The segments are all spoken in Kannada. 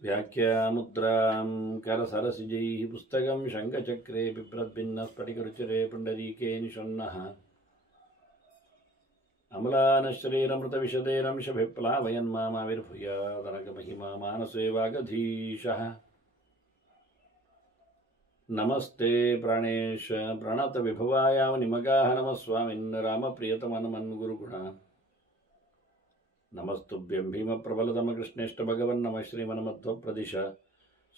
व्याख्यामुद्रां करसरसिजैः पुस्तकं शङ्खचक्रे बिभ्रद्भिन्नस्फटिकरुचिरे पुण्डरीके निषण्णः अमलानश्रीरमृतविशदेरंशभिप्लावयन्मामाविर्भूयादनकमहिमा मानसे वागधीशः नमस्ते प्राणेश प्रणतविभवायावनिमगाः नमः स्वामिन् रामप्रियतमनमन् गुरुगुणा नमस्तुभ्यं भीमप्रबलतमकृष्णेष्ट भगवन् नमः श्रीमन्मध्वप्रदिश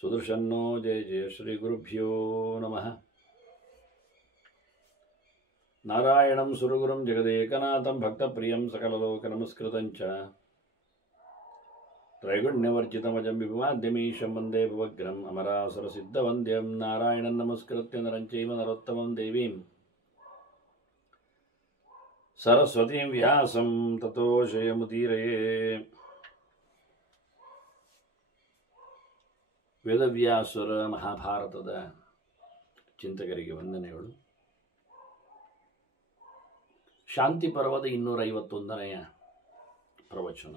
सुदर्शन्नो जय जय श्रीगुरुभ्यो नमः नारायणं सुरगुरुं जगदेकनाथं भक्तप्रियं सकललोकनमस्कृतं च त्रैगुण्यवर्जितमजं विभुमाद्यमीशं वन्दे भवग्रम् अमरासुरसिद्धवन्द्यं नारायणं नमस्कृत्य नरं चैव नरोत्तमं देवीं सरस्वतीं व्यासं ततो जयमुदीरये ವೇದವ್ಯಾಸುರ ಮಹಾಭಾರತದ ಚಿಂತಕರಿಗೆ ವಂದನೆಗಳು. ಶಾಂತಿ ಪರ್ವದ 251ನೆಯ ಪ್ರವಚನ.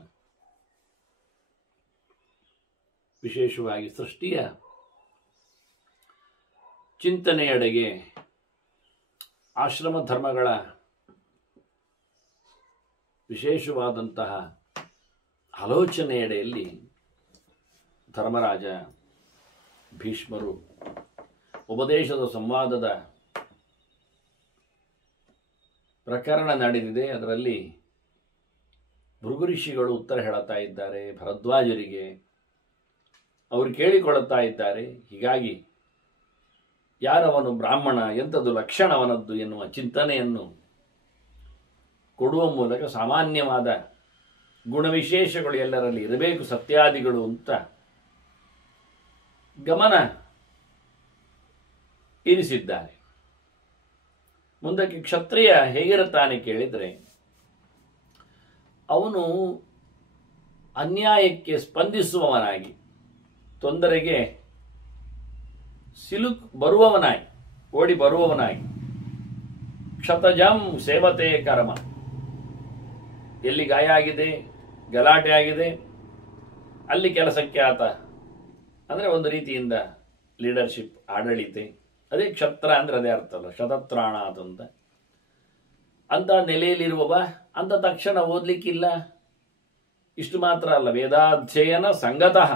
ವಿಶೇಷವಾಗಿ ಸೃಷ್ಟಿಯ ಚಿಂತನೆಯೆಡೆಗೆ ಆಶ್ರಮ ಧರ್ಮಗಳ ವಿಶೇಷವಾದಂತಹ ಆಲೋಚನೆಯೆಡೆಯಲ್ಲಿ ಧರ್ಮರಾಜ ಭೀಷ್ಮರು ಉಪದೇಶದ ಸಂವಾದದ ಪ್ರಕರಣ ನಡೆದಿದೆ. ಅದರಲ್ಲಿ ಭೃಗು ಋಷಿಗಳು ಉತ್ತರ ಹೇಳುತ್ತಾ ಇದ್ದಾರೆ ಭರದ್ವಾಜರಿಗೆ. ಅವರು ಕೇಳಿಕೊಳ್ಳುತ್ತಾ ಇದ್ದಾರೆ, ಹೀಗಾಗಿ ಯಾರವನು ಬ್ರಾಹ್ಮಣ, ಎಂಥದ್ದು ಲಕ್ಷಣವನದ್ದು ಎನ್ನುವ ಚಿಂತನೆಯನ್ನು ಕೊಡುವ ಮೂಲಕ ಸಾಮಾನ್ಯವಾದ ಗುಣವಿಶೇಷಗಳು ಎಲ್ಲರಲ್ಲಿ ಇರಬೇಕು, ಸತ್ಯಾದಿಗಳು ಅಂತ ಗಮನ ಇರಿಸಿದ್ದಾರೆ. ಮುಂದಕ್ಕೆ ಕ್ಷತ್ರಿಯ ಹೇಗಿರುತ್ತಾನೆ ಕೇಳಿದರೆ, ಅವನು ಅನ್ಯಾಯಕ್ಕೆ ಸ್ಪಂದಿಸುವವನಾಗಿ, ತೊಂದರೆಗೆ ಸಿಲುಕು ಬರುವವನಾಗಿ, ಓಡಿ ಬರುವವನಾಗಿ, ಕ್ಷತಜಂ ಸೇವತೆ ಕರ್ಮ, ಎಲ್ಲಿ ಗಾಯ ಆಗಿದೆ, ಗಲಾಟೆ ಆಗಿದೆ, ಅಲ್ಲಿ ಕೆಲಸಕ್ಕೆ ಆತ, ಅಂದರೆ ಒಂದು ರೀತಿಯಿಂದ ಲೀಡರ್ಶಿಪ್, ಆಡಳಿತೆ, ಅದೇ ಕ್ಷತ್ರ ಅಂದರೆ ಅದೇ ಅರ್ಥ ಅಲ್ಲ, ಶತತ್ರಾಣ ಅಂತ. ಅಂತ ನೆಲೆಯಲ್ಲಿರುವವ ಅಂತ ತಕ್ಷಣ ಓದಲಿಕ್ಕಿಲ್ಲ. ಇಷ್ಟು ಮಾತ್ರ ಅಲ್ಲ, ವೇದಾಧ್ಯಯನ ಸಂಗತಃ,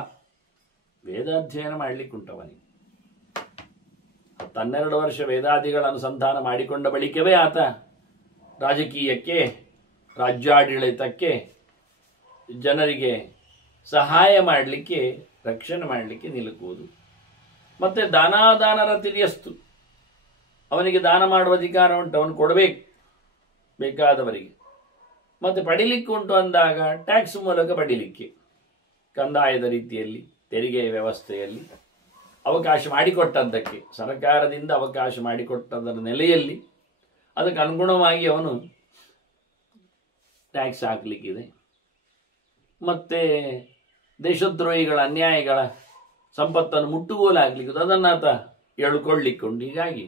ವೇದಾಧ್ಯಯನ ಮಾಡಲಿಕ್ಕುಂಟವನಿಗೆ. 12 ವರ್ಷ ವೇದಾದಿಗಳ ಅನುಸಂಧಾನ ಮಾಡಿಕೊಂಡ ಬಳಿಕವೇ ಆತ ರಾಜಕೀಯಕ್ಕೆ, ರಾಜ್ಯಾಡಳಿತಕ್ಕೆ, ಜನರಿಗೆ ಸಹಾಯ ಮಾಡಲಿಕ್ಕೆ, ರಕ್ಷಣೆ ಮಾಡಲಿಕ್ಕೆ ನಿಲುಕುವುದು. ಮತ್ತೆ ದಾನಾದಾನರ ತಿರ್ಯಸ್ತು, ಅವನಿಗೆ ದಾನ ಮಾಡುವ ಅಧಿಕಾರ ಉಂಟು, ಅವನು ಕೊಡಬೇಕು ಬೇಕಾದವರಿಗೆ. ಮತ್ತೆ ಪಡಿಲಿಕ್ಕೆ ಉಂಟು ಅಂದಾಗ ಟ್ಯಾಕ್ಸ್ ಮೂಲಕ ಪಡಿಲಿಕ್ಕೆ, ಕಂದಾಯದ ರೀತಿಯಲ್ಲಿ, ತೆರಿಗೆ ವ್ಯವಸ್ಥೆಯಲ್ಲಿ ಅವಕಾಶ ಮಾಡಿಕೊಟ್ಟದ್ದಕ್ಕೆ, ಸರ್ಕಾರದಿಂದ ಅವಕಾಶ ಮಾಡಿಕೊಟ್ಟದರ ನೆಲೆಯಲ್ಲಿ ಅದಕ್ಕೆ ಅನುಗುಣವಾಗಿ ಅವನು ಟ್ಯಾಕ್ಸ್ ಹಾಕಲಿಕ್ಕಿದೆ. ಮತ್ತೆ ದೇಶದ್ರೋಹಿಗಳ, ಅನ್ಯಾಯಗಳ ಸಂಪತ್ತನ್ನು ಮುಟ್ಟುಗೋಲಾಗಲಿಕ್ಕೆ ಅದನ್ನು ಆತ ಎಳ್ಕೊಳ್ಳಿಕ್ಕುಂಟು. ಹೀಗಾಗಿ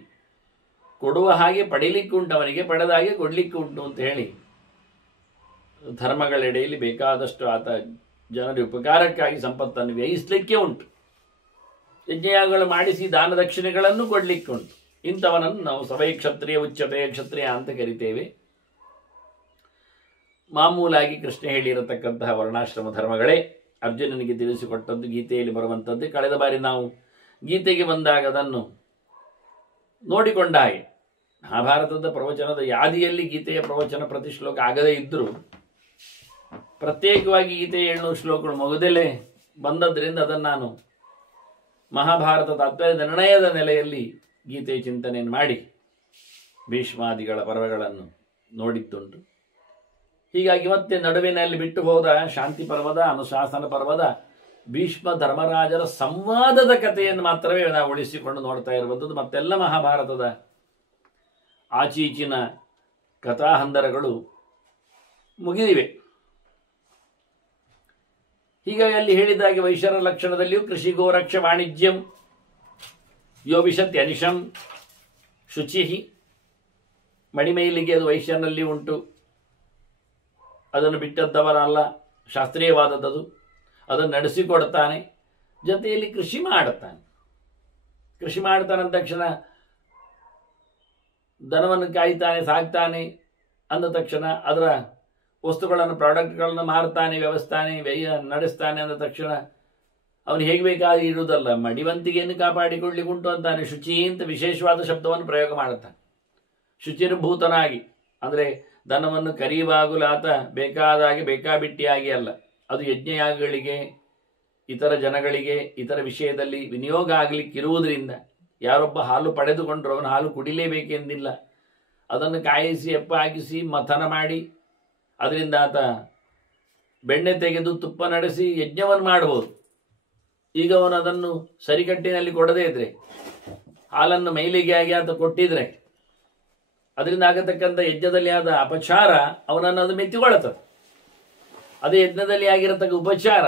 ಕೊಡುವ ಹಾಗೆ ಪಡೀಲಿಕ್ಕುಂಟು, ಅವನಿಗೆ ಪಡೆದ ಹಾಗೆ ಕೊಡಲಿಕ್ಕೆ ಉಂಟು ಅಂತ ಹೇಳಿ ಧರ್ಮಗಳೆಡೆಯಲ್ಲಿ ಬೇಕಾದಷ್ಟು ಆತ ಜನರ ಉಪಕಾರಕ್ಕಾಗಿ ಸಂಪತ್ತನ್ನು ವ್ಯಯಿಸಲಿಕ್ಕೆ ಉಂಟು. ಯಜ್ಞಯಾಗಗಳು ಮಾಡಿಸಿ ದಾನ ದಕ್ಷಿಣೆಗಳನ್ನು ಕೊಡಲಿಕ್ಕೆ ಉಂಟು. ಇಂಥವನನ್ನು ನಾವು ಸಭೈ ಕ್ಷತ್ರಿಯ, ಉಚ್ಚತೆಯ ಕ್ಷತ್ರಿಯ ಅಂತ ಕರಿತೇವೆ. ಮಾಮೂಲಾಗಿ ಕೃಷ್ಣ ಹೇಳಿರತಕ್ಕಂತಹ ವರ್ಣಾಶ್ರಮ ಧರ್ಮಗಳೇ ಅರ್ಜುನನಿಗೆ ತಿಳಿಸಿಕೊಟ್ಟದ್ದು, ಗೀತೆಯಲ್ಲಿ ಬರುವಂಥದ್ದು. ಕಳೆದ ಬಾರಿ ನಾವು ಗೀತೆಗೆ ಬಂದಾಗ ಅದನ್ನು ನೋಡಿಕೊಂಡ ಹಾಗೆ, ಮಹಾಭಾರತದ ಪ್ರವಚನದ ಯಾದಿಯಲ್ಲಿ ಗೀತೆಯ ಪ್ರವಚನ ಪ್ರತಿ ಶ್ಲೋಕ ಆಗದೇ ಇದ್ದರೂ ಪ್ರತ್ಯೇಕವಾಗಿ ಗೀತೆಯ 700 ಶ್ಲೋಕಗಳು ಮುಗಿದಲೇ ಬಂದದ್ರಿಂದ ಅದನ್ನು ನಾನು ಮಹಾಭಾರತ ತಾತ್ಪರ್ಯ ನಿರ್ಣಯದ ನೆಲೆಯಲ್ಲಿ ಗೀತೆಯ ಚಿಂತನೆಯನ್ನು ಮಾಡಿ ಭೀಷ್ಮಾದಿಗಳ ಪರ್ವಗಳನ್ನು ನೋಡಿದ್ದುಂಟು. ಹೀಗಾಗಿ ಮತ್ತೆ ನಡುವಿನಲ್ಲಿ ಬಿಟ್ಟು ಹೋದ ಶಾಂತಿ ಪರ್ವದ, ಅನುಶಾಸನ ಪರ್ವದ, ಭೀಷ್ಮ ಧರ್ಮರಾಜರ ಸಂವಾದದ ಕಥೆಯನ್ನು ಮಾತ್ರವೇ ನಾವು ಉಳಿಸಿಕೊಂಡು ನೋಡ್ತಾ ಇರುವಂಥದ್ದು. ಮತ್ತೆಲ್ಲ ಮಹಾಭಾರತದ ಆಚೀಚಿನ ಕಥಾಹಂದರಗಳು ಮುಗಿದಿವೆ. ಹೀಗಾಗಿ ಅಲ್ಲಿ ಹೇಳಿದಾಗೆ ವೈಶ್ಯರ ಲಕ್ಷಣದಲ್ಲಿಯೂ ಕೃಷಿ, ಗೋರಕ್ಷ, ವಾಣಿಜ್ಯಂ, ಯೋ ವಿಶತ್ಯ ಅನಿಶಂ, ಶುಚಿ, ಮಡಿಮೈಲಿಗೆ ಅದು ವೈಶ್ಯನಲ್ಲಿ ಉಂಟು, ಅದನ್ನು ಬಿಟ್ಟದ್ದವರಲ್ಲ, ಶಾಸ್ತ್ರೀಯವಾದದ್ದು, ಅದನ್ನು ನಡೆಸಿಕೊಡ್ತಾನೆ. ಜೊತೆಯಲ್ಲಿ ಕೃಷಿ ಮಾಡುತ್ತಾನೆ. ಕೃಷಿ ಮಾಡ್ತಾನೆ ಅಂದ ತಕ್ಷಣ ದನವನ್ನು ಕಾಯ್ತಾನೆ, ಸಾಕ್ತಾನೆ ಅಂದ ತಕ್ಷಣ ಅದರ ವಸ್ತುಗಳನ್ನು, ಪ್ರಾಡಕ್ಟ್ಗಳನ್ನು ಮಾರ್ತಾನೆ, ವ್ಯವಸ್ಥಾನೆ, ವ್ಯಯ ನಡೆಸ್ತಾನೆ ಅಂದ ತಕ್ಷಣ ಅವನು ಹೇಗೆ ಬೇಕಾಗಿ ಇರುವುದಲ್ಲ, ಮಡಿವಂತಿಗೆಯನ್ನು ಕಾಪಾಡಿಕೊಳ್ಳಿಕ್ಕೆ ಉಂಟು ಅಂತಾನೆ. ಶುಚಿ ಅಂತ ವಿಶೇಷವಾದ ಶಬ್ದವನ್ನು ಪ್ರಯೋಗ ಮಾಡುತ್ತಾನೆ. ಶುಚಿರ್ಭೂತನಾಗಿ ಅಂದರೆ ದನವನ್ನು ಕರಿಯುವಾಗಲೂ ಆತ ಬೇಕಾದಾಗೆ ಬೇಕಾಬಿಟ್ಟಿಯಾಗಿ ಅಲ್ಲ, ಅದು ಯಜ್ಞಯಾಗಗಳಿಗೆ, ಇತರ ಜನಗಳಿಗೆ, ಇತರ ವಿಷಯದಲ್ಲಿ ವಿನಿಯೋಗ ಆಗಲಿಕ್ಕಿರುವುದರಿಂದ ಯಾರೊಬ್ಬ ಹಾಲು ಪಡೆದುಕೊಂಡ್ರು ಅವನು ಹಾಲು ಕುಡಿಲೇಬೇಕೆಂದಿಲ್ಲ. ಅದನ್ನು ಕಾಯಿಸಿ ಎಪ್ಪ ಹಾಕಿಸಿ ಮಥನ ಮಾಡಿ ಅದರಿಂದ ಆತ ಬೆಣ್ಣೆ ತೆಗೆದು ತುಪ್ಪ ನಡೆಸಿ ಯಜ್ಞವನ್ನು ಮಾಡಬಹುದು. ಈಗ ಅವನು ಅದನ್ನು ಸರಿಕಟ್ಟಿನಲ್ಲಿ ಕೊಡದೇ ಇದ್ರೆ, ಹಾಲನ್ನು ಮೈಲಿಗೆ ಆಗಿ ಆತ ಕೊಟ್ಟಿದ್ರೆ ಅದರಿಂದ ಆಗತಕ್ಕಂಥ ಯಜ್ಞದಲ್ಲಿ ಆದ ಅಪಚಾರ ಅವನನ್ನು ಅದು ಮೆತ್ತಿಕೊಳ್ಳುತ್ತದೆ. ಅದೇ ಯಜ್ಞದಲ್ಲಿ ಆಗಿರತಕ್ಕ ಉಪಚಾರ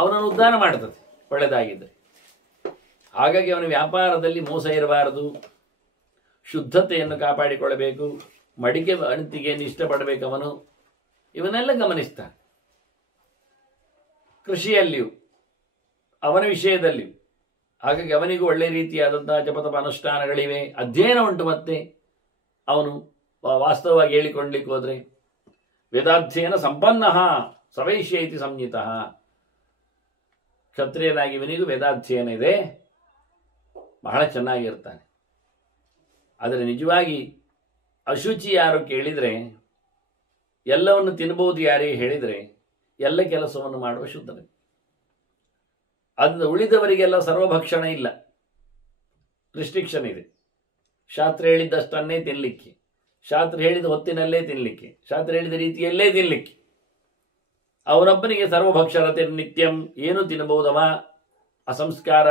ಅವನನ್ನು ಉದ್ಧಾರ ಮಾಡುತ್ತದೆ ಒಳ್ಳೆದಾಗಿದ್ದರೆ. ಹಾಗಾಗಿ ಅವನ ವ್ಯಾಪಾರದಲ್ಲಿ ಮೋಸ ಇರಬಾರದು, ಶುದ್ಧತೆಯನ್ನು ಕಾಪಾಡಿಕೊಳ್ಳಬೇಕು, ಮಡಿಕೆ ಅಣತಿಗೆಯನ್ನು ಇಷ್ಟಪಡಬೇಕು ಅವನು. ಇವನ್ನೆಲ್ಲ ಗಮನಿಸ್ತಾನೆ. ಕೃಷಿಯಲ್ಲಿಯೂ ಅವನ ವಿಷಯದಲ್ಲಿಯೂ. ಹಾಗಾಗಿ ಅವನಿಗೂ ಒಳ್ಳೆ ರೀತಿಯಾದಂತಹ ಜಪತಪ ಅನುಷ್ಠಾನಗಳಿವೆ, ಅಧ್ಯಯನ ಉಂಟು. ಮತ್ತೆ ಅವನು ವಾಸ್ತವವಾಗಿ ಹೇಳಿಕೊಳ್ಳಲಿಕ್ಕೆ ಹೋದರೆ ವೇದಾಧ್ಯಯನ ಸಂಪನ್ನ ಸವೈಶ್ಯ ಇತಿ ಸಂಹಿತಃ. ಕ್ಷತ್ರಿಯನಾಗಿ ಇವನಿಗೂ ವೇದಾಧ್ಯಯನ ಇದೆ, ಬಹಳ ಚೆನ್ನಾಗಿರ್ತಾನೆ. ಆದರೆ ನಿಜವಾಗಿ ಅಶುಚಿ ಯಾರು ಕೇಳಿದರೆ, ಎಲ್ಲವನ್ನು ತಿನ್ನಬಹುದು ಯಾರೇ ಹೇಳಿದರೆ, ಎಲ್ಲ ಕೆಲಸವನ್ನು ಮಾಡುವ ಶುದ್ಧನೇ. ಅದರಿಂದ ಉಳಿದವರಿಗೆಲ್ಲ ಸರ್ವಭಕ್ಷಣ ಇಲ್ಲ, ರಿಸ್ಟ್ರಿಕ್ಷನ್ ಇದೆ. ಶಾಸ್ತ್ರ ಹೇಳಿದ್ದಷ್ಟನ್ನೇ ತಿನ್ನಲಿಕ್ಕೆ, ಶಾಸ್ತ್ರ ಹೇಳಿದ ಹೊತ್ತಿನಲ್ಲೇ ತಿನ್ನಲಿಕ್ಕೆ, ಶಾಸ್ತ್ರ ಹೇಳಿದ ರೀತಿಯಲ್ಲೇ ತಿನ್ನಲಿಕ್ಕೆ. ಅವನೊಬ್ಬನಿಗೆ ಸರ್ವಭಕ್ಷಣತೆ ನಿತ್ಯಂ, ಏನು ತಿನ್ನಬಹುದವ ಅಸಂಸ್ಕಾರ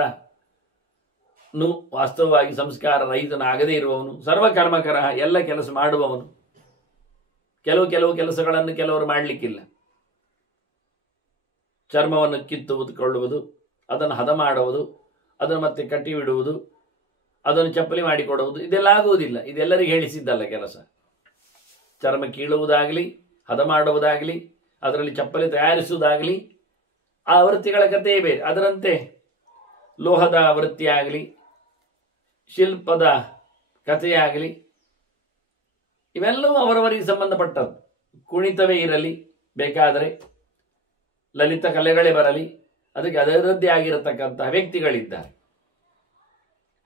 ವಾಸ್ತವವಾಗಿ ಸಂಸ್ಕಾರ ರಹಿತನಾಗದೇ ಇರುವವನು, ಸರ್ವಕರ್ಮಕರ, ಎಲ್ಲ ಕೆಲಸ ಮಾಡುವವನು. ಕೆಲವು ಕೆಲಸಗಳನ್ನು ಕೆಲವರು ಮಾಡಲಿಕ್ಕಿಲ್ಲ. ಚರ್ಮವನ್ನು ಕಿತ್ತುಕೊಳ್ಳುವುದು, ಅದನ್ನು ಹದ ಮಾಡುವುದು, ಅದನ್ನು ಮತ್ತೆ ಕಟ್ಟಿ ಬಿಡುವುದು, ಅದನ್ನು ಚಪ್ಪಲಿ ಮಾಡಿಕೊಡುವುದು, ಇದೆಲ್ಲ ಆಗುವುದಿಲ್ಲ. ಇದೆಲ್ಲರಿಗೆ ಹೇಳಿಸಿದ್ದಲ್ಲ ಕೆಲಸ. ಚರ್ಮ ಕೀಳುವುದಾಗಲಿ, ಹದ ಮಾಡುವುದಾಗಲಿ, ಅದರಲ್ಲಿ ಚಪ್ಪಲಿ ತಯಾರಿಸುವುದಾಗಲಿ, ಆ ವೃತ್ತಿಗಳ ಕಥೆಯೇ ಬೇರೆ. ಅದರಂತೆ ಲೋಹದ ವೃತ್ತಿಯಾಗಲಿ, ಶಿಲ್ಪದ ಕಥೆಯಾಗಲಿ, ಇವೆಲ್ಲವೂ ಅವರವರಿಗೆ ಸಂಬಂಧಪಟ್ಟದ್ದು. ಕುಣಿತವೇ ಇರಲಿ, ಬೇಕಾದರೆ ಲಲಿತ ಕಲೆಗಳೇ ಬರಲಿ, ಅದಕ್ಕೆ ಅದರದ್ದೇ ಆಗಿರತಕ್ಕಂತಹ ವ್ಯಕ್ತಿಗಳಿದ್ದಾರೆ.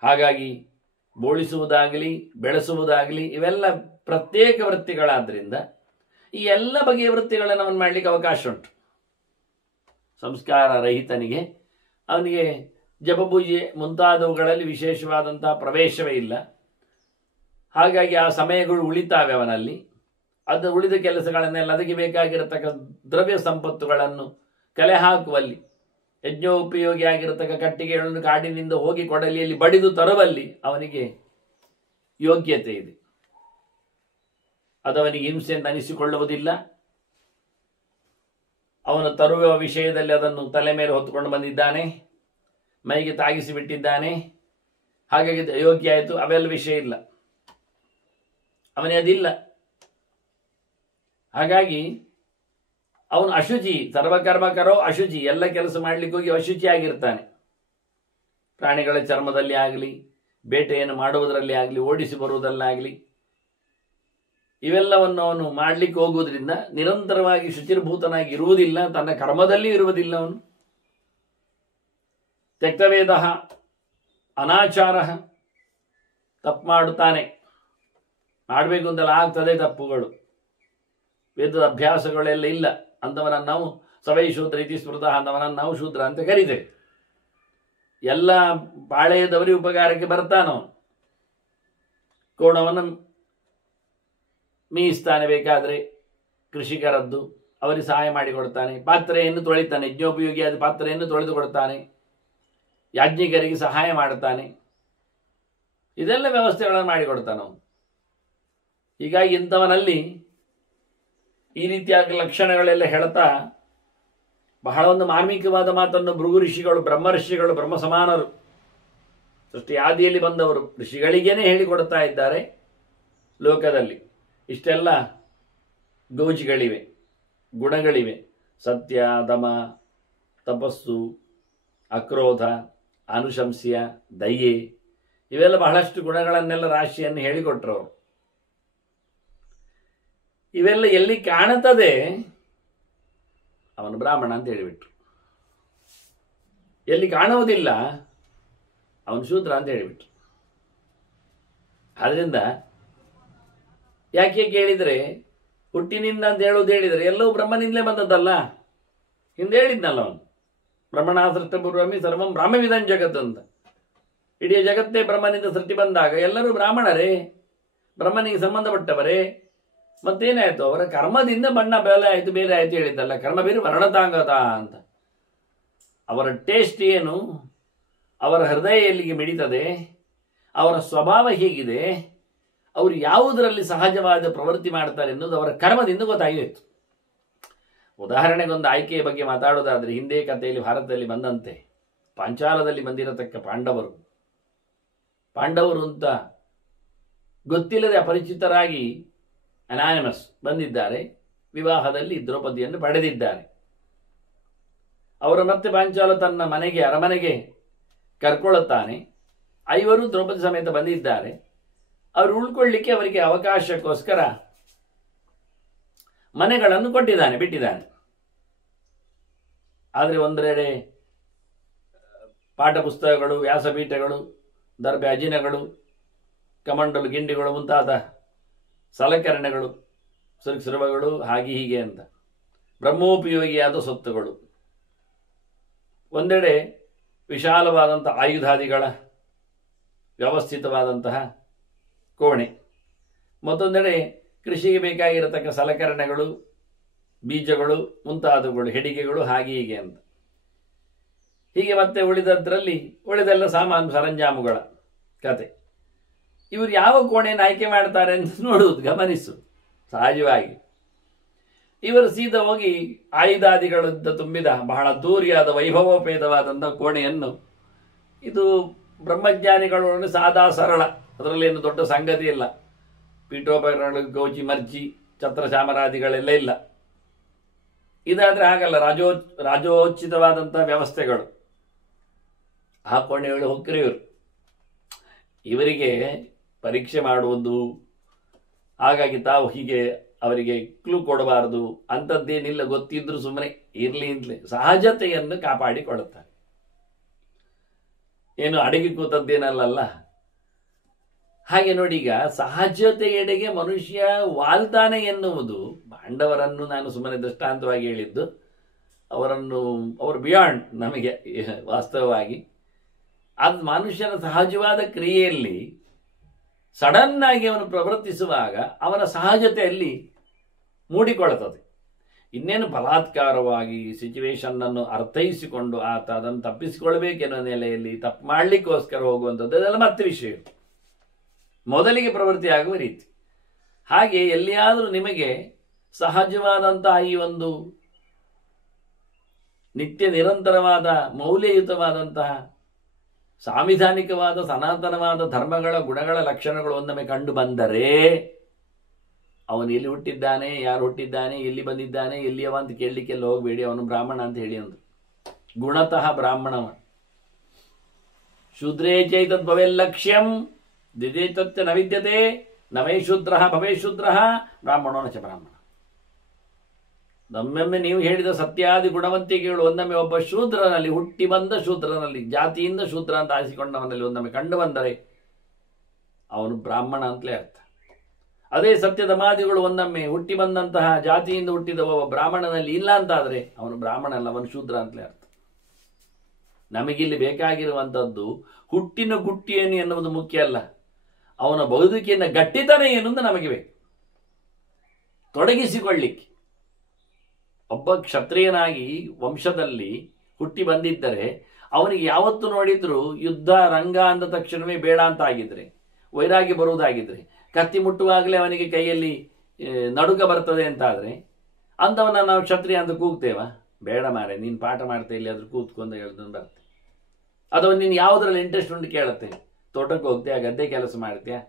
ಹಾಗಾಗಿ ಬೋಳಿಸುವುದಾಗಲಿ, ಬೆಳೆಸುವುದಾಗಲಿ, ಇವೆಲ್ಲ ಪ್ರತ್ಯೇಕ ವೃತ್ತಿಗಳಾದ್ದರಿಂದ ಈ ಎಲ್ಲ ಬಗೆಯ ವೃತ್ತಿಗಳನ್ನು ಅವನು ಮಾಡಲಿಕ್ಕೆ ಅವಕಾಶ ಉಂಟು. ಸಂಸ್ಕಾರ ರಹಿತನಿಗೆ ಅವನಿಗೆ ಜಪಪೂಜೆ ಮುಂತಾದವುಗಳಲ್ಲಿ ವಿಶೇಷವಾದಂತಹ ಪ್ರವೇಶವೇ ಇಲ್ಲ. ಹಾಗಾಗಿ ಆ ಸಮಯಗಳು ಉಳಿತಾವೆ ಅವನಲ್ಲಿ. ಅದು ಉಳಿದ ಕೆಲಸಗಳನ್ನೆಲ್ಲ ಅದಕ್ಕೆ ಬೇಕಾಗಿರತಕ್ಕ ದ್ರವ್ಯ ಸಂಪತ್ತುಗಳನ್ನು ಕಲೆ ಹಾಕುವಲ್ಲಿ, ಯಜ್ಞೋಪಯೋಗಿ ಆಗಿರತಕ್ಕ ಕಟ್ಟಿಗೆಗಳನ್ನು ಕಾಡಿನಿಂದ ಹೋಗಿ ಕೊಡಲಿಯಲ್ಲಿ ಬಡಿದು ತರುವಲ್ಲಿ ಅವನಿಗೆ ಯೋಗ್ಯತೆ ಇದೆ. ಅದವನಿಗೆ ಹಿಂಸೆ ಅಂತ ಅನಿಸಿಕೊಳ್ಳುವುದಿಲ್ಲ. ಅವನು ತರುವ ವಿಷಯದಲ್ಲಿ ಅದನ್ನು ತಲೆ ಮೇಲೆ ಹೊತ್ತುಕೊಂಡು ಬಂದಿದ್ದಾನೆ, ಮೈಗೆ ತಾಗಿಸಿ ಬಿಟ್ಟಿದ್ದಾನೆ, ಹಾಗಾಗಿ ಯೋಗ್ಯ ಆಯಿತು, ಅವೆಲ್ಲ ವಿಷಯ ಇಲ್ಲ, ಅವನೇ ಅದಿಲ್ಲ. ಹಾಗಾಗಿ ಅವನು ಅಶುಚಿ, ಸರ್ವಕರ್ಮಕರೋ ಅಶುಚಿ, ಎಲ್ಲ ಕೆಲಸ ಮಾಡಲಿಕ್ಕೆ ಹೋಗಿ ಅಶುಚಿ ಆಗಿರ್ತಾನೆ. ಪ್ರಾಣಿಗಳ ಚರ್ಮದಲ್ಲಿ ಆಗಲಿ, ಬೇಟೆಯನ್ನು ಮಾಡುವುದರಲ್ಲಿ ಆಗಲಿ, ಓಡಿಸಿ ಬರುವುದರಲ್ಲಾಗಲಿ, ಇವೆಲ್ಲವನ್ನು ಅವನು ಮಾಡಲಿಕ್ಕೆ ಹೋಗುವುದರಿಂದ ನಿರಂತರವಾಗಿ ಶುಚಿರ್ಭೂತನಾಗಿ ಇರುವುದಿಲ್ಲ, ತನ್ನ ಕರ್ಮದಲ್ಲಿ ಇರುವುದಿಲ್ಲ. ಅವನು ತ್ಯಕ್ತವೇದ ಅನಾಚಾರ, ತಪ್ಪು ಮಾಡುತ್ತಾನೆ, ಮಾಡಬೇಕು ಅಂತೆಲ್ಲ ಆಗ್ತದೆ ತಪ್ಪುಗಳು, ವೇದದ ಅಭ್ಯಾಸಗಳೆಲ್ಲ ಇಲ್ಲ ಅಂಥವನನ್ನು ನಾವು ಸವೈ ಶೂದ್ರ ಇತಿ ಸ್ಮೃತಃ ಅಂಥವನನ್ನು ನಾವು ಶೂದ್ರ ಅಂತ ಕರೀತೇವೆ. ಎಲ್ಲ ಪಾಳೆಯದವರಿಗೆ ಉಪಕಾರಕ್ಕೆ ಬರ್ತಾನವನು. ಕೋಣವನ್ನು ಮೀಯಿಸ್ತಾನೆ, ಬೇಕಾದರೆ ಕೃಷಿಕರದ್ದು ಅವರಿಗೆ ಸಹಾಯ ಮಾಡಿಕೊಡ್ತಾನೆ, ಪಾತ್ರೆಯನ್ನು ತೊಳಿತಾನೆ, ಯಜ್ಞೋಪಯೋಗಿಯಾದ ಪಾತ್ರೆಯನ್ನು ತೊಳೆದು ಕೊಡ್ತಾನೆ, ಯಾಜ್ಞಿಕರಿಗೆ ಸಹಾಯ ಮಾಡ್ತಾನೆ, ಇದೆಲ್ಲ ವ್ಯವಸ್ಥೆಗಳನ್ನು ಮಾಡಿಕೊಡ್ತಾನವನು. ಹೀಗಾಗಿ ಇಂಥವನಲ್ಲಿ ಈ ರೀತಿಯಾದ ಲಕ್ಷಣಗಳೆಲ್ಲ ಹೇಳ್ತಾ ಬಹಳ ಒಂದು ಮಾರ್ಮಿಕವಾದ ಮಾತನ್ನು ಭೃಗು ಋಷಿಗಳು, ಬ್ರಹ್ಮ ಋಷಿಗಳು, ಬ್ರಹ್ಮ ಸಮಾನರು, ಸೃಷ್ಟಿ ಆದಿಯಲ್ಲಿ ಬಂದವರು ಋಷಿಗಳಿಗೇನೆ ಹೇಳಿಕೊಡ್ತಾ ಇದ್ದಾರೆ. ಲೋಕದಲ್ಲಿ ಇಷ್ಟೆಲ್ಲ ಗೌಜಿಗಳಿವೆ, ಗುಣಗಳಿವೆ, ಸತ್ಯ, ದಮ, ತಪಸ್ಸು, ಅಕ್ರೋಧ, ಅನುಶಂಸ್ಯ, ದಯೆ, ಇವೆಲ್ಲ ಬಹಳಷ್ಟು ಗುಣಗಳನ್ನೆಲ್ಲ ರಾಶಿಯನ್ನು ಹೇಳಿಕೊಟ್ರು ಅವರು. ಇವೆಲ್ಲ ಎಲ್ಲಿ ಕಾಣುತ್ತದೆ ಅವನು ಬ್ರಾಹ್ಮಣ ಅಂತ ಹೇಳಿಬಿಟ್ರು. ಎಲ್ಲಿ ಕಾಣುವುದಿಲ್ಲ ಅವನು ಶೂದ್ರ ಅಂತ ಹೇಳಿಬಿಟ್ರು. ಆದ್ರಿಂದ ಯಾಕೆ ಕೇಳಿದರೆ, ಹುಟ್ಟಿನಿಂದ ಅಂತ ಹೇಳೋದು ಹೇಳಿದರೆ ಎಲ್ಲವೂ ಬ್ರಹ್ಮನಿಂದಲೇ ಬಂದದ್ದಲ್ಲ. ಹಿಂದೆ ಹೇಳಿದ್ನಲ್ಲ ಅವನು, ಬ್ರಹ್ಮಣ ಸೃಷ್ಟ ಪೂರ್ವಮಿ ಸರ್ವಂ ಬ್ರಾಹ್ಮವಿದಂ ಜಗತ್ ಅಂತ. ಇಡೀ ಜಗತ್ತೇ ಬ್ರಹ್ಮನಿಂದ ಸೃಷ್ಟಿ ಬಂದಾಗ ಎಲ್ಲರೂ ಬ್ರಾಹ್ಮಣರೇ, ಬ್ರಹ್ಮನಿಗೆ ಸಂಬಂಧಪಟ್ಟವರೇ. ಮತ್ತೇನಾಯ್ತು, ಅವರ ಕರ್ಮದಿಂದ ಬಣ್ಣ ಬೇಲೆ ಆಯ್ತು, ಬೇರೆ ಆಯ್ತು ಹೇಳಿದ್ದಲ್ಲ. ಕರ್ಮ ಬೇರೆ ವರ್ಣತಾಂಗತ ಅಂತ. ಅವರ ಟೇಸ್ಟ್ ಏನು, ಅವರ ಹೃದಯ ಎಲ್ಲಿಗೆ ಮಿಡಿತದೆ, ಅವರ ಸ್ವಭಾವ ಹೇಗಿದೆ, ಅವರು ಯಾವುದರಲ್ಲಿ ಸಹಜವಾದ ಪ್ರವೃತ್ತಿ ಮಾಡ್ತಾರೆ ಎನ್ನುವುದು ಅವರ ಕರ್ಮದಿಂದ ಗೊತ್ತಾಗಿತ್ತು. ಉದಾಹರಣೆಗೊಂದು ಆಯ್ಕೆಯ ಬಗ್ಗೆ ಮಾತಾಡೋದಾದ್ರೆ, ಹಿಂದೆ ಕಥೆಯಲ್ಲಿ ಭಾರತದಲ್ಲಿ ಬಂದಂತೆ ಪಾಂಚಾಲದಲ್ಲಿ ಬಂದಿರತಕ್ಕ ಪಾಂಡವರು ಅಂತ ಗೊತ್ತಿಲ್ಲದೆ ಅಪರಿಚಿತರಾಗಿ ಅನಾನಿಮಸ್ ಬಂದಿದ್ದಾರೆ. ವಿವಾಹದಲ್ಲಿ ದ್ರೌಪದಿಯನ್ನು ಪಡೆದಿದ್ದಾರೆ. ಅವರು ಮತ್ತೆ ಪಾಂಚಾಲ ತನ್ನ ಮನೆಗೆ, ಅರಮನೆಗೆ ಕರ್ಕೊಳ್ಳುತ್ತಾನೆ. 5 ದ್ರೌಪದಿ ಸಮೇತ ಬಂದಿದ್ದಾರೆ. ಅವರು ಉಳ್ಕೊಳ್ಳಿಕ್ಕೆ ಅವರಿಗೆ ಅವಕಾಶಕ್ಕೋಸ್ಕರ ಮನೆಗಳನ್ನು ಬಿಟ್ಟಿದ್ದಾನೆ. ಆದರೆ ಒಂದೆಡೆ ಪಾಠ ಪುಸ್ತಕಗಳು, ವ್ಯಾಸಪೀಠಗಳು, ದರ್ಬೆ ಅಜಿನಗಳು, ಕಮಂಡಲು ಗಿಂಡಿಗಳು ಮುಂತಾದ ಸಲಕರಣೆಗಳು, ಸುರಗಳು, ಹಾಗೆ ಹೀಗೆ ಅಂತ ಬ್ರಹ್ಮೋಪಯೋಗಿಯಾದ ಸೊತ್ತುಗಳು. ಒಂದೆಡೆ ವಿಶಾಲವಾದಂಥ ಆಯುಧಾದಿಗಳ ವ್ಯವಸ್ಥಿತವಾದಂತಹ ಕೋಣೆ, ಮತ್ತೊಂದೆಡೆ ಕೃಷಿಗೆ ಬೇಕಾಗಿರತಕ್ಕ ಸಲಕರಣೆಗಳು, ಬೀಜಗಳು ಮುಂತಾದವುಗಳು, ಹೆಡಿಗೆಗಳು, ಹಾಗೆ ಹೀಗೆ ಅಂತ. ಹೀಗೆ ಮತ್ತೆ ಉಳಿದೆಲ್ಲ ಸಾಮಾನು ಸರಂಜಾಮುಗಳ ಕತೆ. ಇವರು ಯಾವ ಕೋಣೆಯನ್ನು ಆಯ್ಕೆ ಮಾಡ್ತಾರೆ ಅಂತ ನೋಡುವುದು, ಗಮನಿಸು. ಸಹಜವಾಗಿ ಇವರು ಸೀದಾ ಹೋಗಿ ಆಯುಧಾದಿಗಳಿಂದ ತುಂಬಿದ ಬಹಳ ದೂರಿಯಾದ ವೈಭವೋಪೇತವಾದಂಥ ಕೋಣೆಯನ್ನು, ಇದು ಬ್ರಹ್ಮಜ್ಞಾನಿಗಳು ಸಾದಾ ಸರಳ, ಅದರಲ್ಲಿ ಏನು ದೊಡ್ಡ ಸಂಗತಿ ಇಲ್ಲ. ಪೀಠೋಪಕರಣಗಳು, ಗೌಚಿ, ಮರ್ಜಿ, ಛತ್ರ ಚಾಮರಾದಿಗಳೆಲ್ಲ ಇಲ್ಲ. ಇದಾದ್ರೆ ಹಾಗಲ್ಲ, ರಾಜೋಚಿತವಾದಂಥ ವ್ಯವಸ್ಥೆಗಳು. ಆ ಕೋಣೆಗಳು ಹೋಗ್ರಿ ಇವರು. ಇವರಿಗೆ ಪರೀಕ್ಷೆ ಮಾಡುವುದು, ಹಾಗಾಗಿ ತಾವು ಹೀಗೆ ಅವರಿಗೆ ಕ್ಲೂ ಕೊಡಬಾರದು ಅಂಥದ್ದೇನಿಲ್ಲ. ಗೊತ್ತಿದ್ರು ಸುಮ್ಮನೆ ಇರ್ಲಿ ಅಂತಲೇ ಸಹಜತೆಯನ್ನು ಕಾಪಾಡಿಕೊಳ್ಳುತ್ತಾರೆ. ಏನು ಅಡಗಿ ಕೂತದ್ದೇನಲ್ಲ. ಹಾಗೆ ನೋಡಿ, ಈಗ ಸಹಜತೆಯೆಡೆಗೆ ಮನುಷ್ಯ ವಾಲ್ತಾನೆ ಎನ್ನುವುದು, ಪಾಂಡವರನ್ನು ನಾನು ಸುಮ್ಮನೆ ದೃಷ್ಟಾಂತವಾಗಿ ಹೇಳಿದ್ದು, ಅವರು ಬಿಯಾಂಡ್ ನಮಗೆ ವಾಸ್ತವವಾಗಿ. ಅದು ಮನುಷ್ಯನ ಸಹಜವಾದ ಕ್ರಿಯೆಯಲ್ಲಿ ಸಡನ್ ಆಗಿ ಅವನು ಪ್ರವರ್ತಿಸುವಾಗ ಅವನ ಸಹಜತೆಯಲ್ಲಿ ಮೂಡಿಕೊಳ್ಳುತ್ತದೆ. ಇನ್ನೇನು ಬಲಾತ್ಕಾರವಾಗಿ ಸಿಚುವೇಶನ್ ಅನ್ನು ಅರ್ಥೈಸಿಕೊಂಡು ಆತ ಅದನ್ನು ತಪ್ಪಿಸಿಕೊಳ್ಬೇಕೆನ್ನುವ ನೆಲೆಯಲ್ಲಿ ತಪ್ಪು ಮಾಡಲಿಕ್ಕೋಸ್ಕರ ಹೋಗುವಂಥದ್ದು, ಅದೆಲ್ಲ ಮತ್ತೆ ವಿಷಯ. ಮೊದಲಿಗೆ ಪ್ರವೃತ್ತಿ ಆಗುವ ರೀತಿ. ಹಾಗೆ ಎಲ್ಲಿಯಾದರೂ ನಿಮಗೆ ಸಹಜವಾದಂತಹ ಈ ಒಂದು ನಿತ್ಯ ನಿರಂತರವಾದ ಮೌಲ್ಯಯುತವಾದಂತಹ ಸಾಂವಿಧಾನಿಕವಾದ ಸನಾತನವಾದ ಧರ್ಮಗಳ ಗುಣಗಳ ಲಕ್ಷಣಗಳು ಒಂದೊಮ್ಮೆ ಕಂಡು ಬಂದರೆ, ಅವನು ಎಲ್ಲಿ ಹುಟ್ಟಿದ್ದಾನೆ, ಯಾರು ಹುಟ್ಟಿದ್ದಾನೆ, ಎಲ್ಲಿ ಬಂದಿದ್ದಾನೆ, ಎಲ್ಲಿಯವ ಅಂತ ಕೇಳಲಿಕ್ಕೆಲ್ಲ ಹೋಗಬೇಡಿ. ಅವನು ಬ್ರಾಹ್ಮಣ ಅಂತ ಹೇಳಿ ಅಂದ್ರು. ಗುಣತಃ ಬ್ರಾಹ್ಮಣವ. ಶೂದ್ರೇ ಚೈತದ್ ಭವೇಲ್ಲಕ್ಷ್ಯಂ ದ್ವಿಜೇತತ್ಯ ನ ವಿದ್ಯತೆ ನವೇ ಶೂದ್ರ ಭವೇ ಶೂದ್ರ ಬ್ರಾಹ್ಮಣೋ ನಚ ಬ್ರಾಹ್ಮಣ. ನಮ್ಮೊಮ್ಮೆ ನೀವು ಹೇಳಿದ ಸತ್ಯಾದಿ ಗುಣವಂತಿಕೆಗಳು ಒಂದೊಮ್ಮೆ ಒಬ್ಬ ಶೂದ್ರನಲ್ಲಿ, ಹುಟ್ಟಿ ಬಂದ ಶೂದ್ರನಲ್ಲಿ, ಜಾತಿಯಿಂದ ಶೂದ್ರ ಅಂತ ಆರಿಸಿಕೊಂಡವನಲ್ಲಿ ಒಂದೊಮ್ಮೆ ಕಂಡು ಬಂದರೆ ಅವನು ಬ್ರಾಹ್ಮಣ ಅಂತಲೇ ಅರ್ಥ. ಅದೇ ಸತ್ಯದ ಮಾದಿಗಳು ಒಂದೊಮ್ಮೆ ಹುಟ್ಟಿ ಬಂದಂತಹ ಜಾತಿಯಿಂದ ಹುಟ್ಟಿದ ಒಬ್ಬ ಬ್ರಾಹ್ಮಣನಲ್ಲಿ ಇಲ್ಲ ಅಂತಾದರೆ ಅವನು ಬ್ರಾಹ್ಮಣ ಅಲ್ಲ, ಅವನು ಶೂದ್ರ ಅಂತಲೇ ಅರ್ಥ. ನಮಗಿಲ್ಲಿ ಬೇಕಾಗಿರುವಂಥದ್ದು ಹುಟ್ಟಿನ ಗುಟ್ಟಿಯೇನು ಎನ್ನುವುದು ಮುಖ್ಯ ಅಲ್ಲ, ಅವನ ಬದುಕಿನ ಗಟ್ಟಿತನ ಏನು ಅಂತ ನಮಗೆ ಬೇಕು. ತೊಡಗಿಸಿಕೊಳ್ಳಿಕ್ಕೆ ಒಬ್ಬ ಕ್ಷತ್ರಿಯನಾಗಿ ವಂಶದಲ್ಲಿ ಹುಟ್ಟಿ ಬಂದಿದ್ದರೆ ಅವನಿಗೆ ಯಾವತ್ತು ನೋಡಿದ್ರು ಯುದ್ಧ ರಂಗ ಅಂದ ತಕ್ಷಣವೇ ಬೇಡ ಅಂತ ಆಗಿದ್ರೆ, ವೈರಾಗ್ಯ ಬರುವುದಾಗಿದ್ರೆ, ಕತ್ತಿ ಮುಟ್ಟುವಾಗಲೇ ಅವನಿಗೆ ಕೈಯಲ್ಲಿ ನಡುಕ ಬರ್ತದೆ ಅಂತಾದರೆ ಅಂಥವನ್ನ ನಾವು ಕ್ಷತ್ರಿಯ ಅಂತ ಕೂಗ್ತೇವ? ಬೇಡ ಮಾರೆ, ನೀನು ಪಾಠ ಮಾಡ್ತಾ ಇಲ್ಲಿ ಅದ್ರ ಕೂತ್ಕೊಂಡು ಹೇಳ್ದನ್ನು ಬರ್ತೇವೆ. ಅಥವಾ ನೀನು ಯಾವುದ್ರಲ್ಲಿ ಇಂಟ್ರೆಸ್ಟ್ ಉಂಟು ಕೇಳುತ್ತೆ, ತೋಟಕ್ಕೆ ಹೋಗ್ತೀಯಾ, ಗದ್ದೆ ಕೆಲಸ ಮಾಡ್ತೀಯಾ,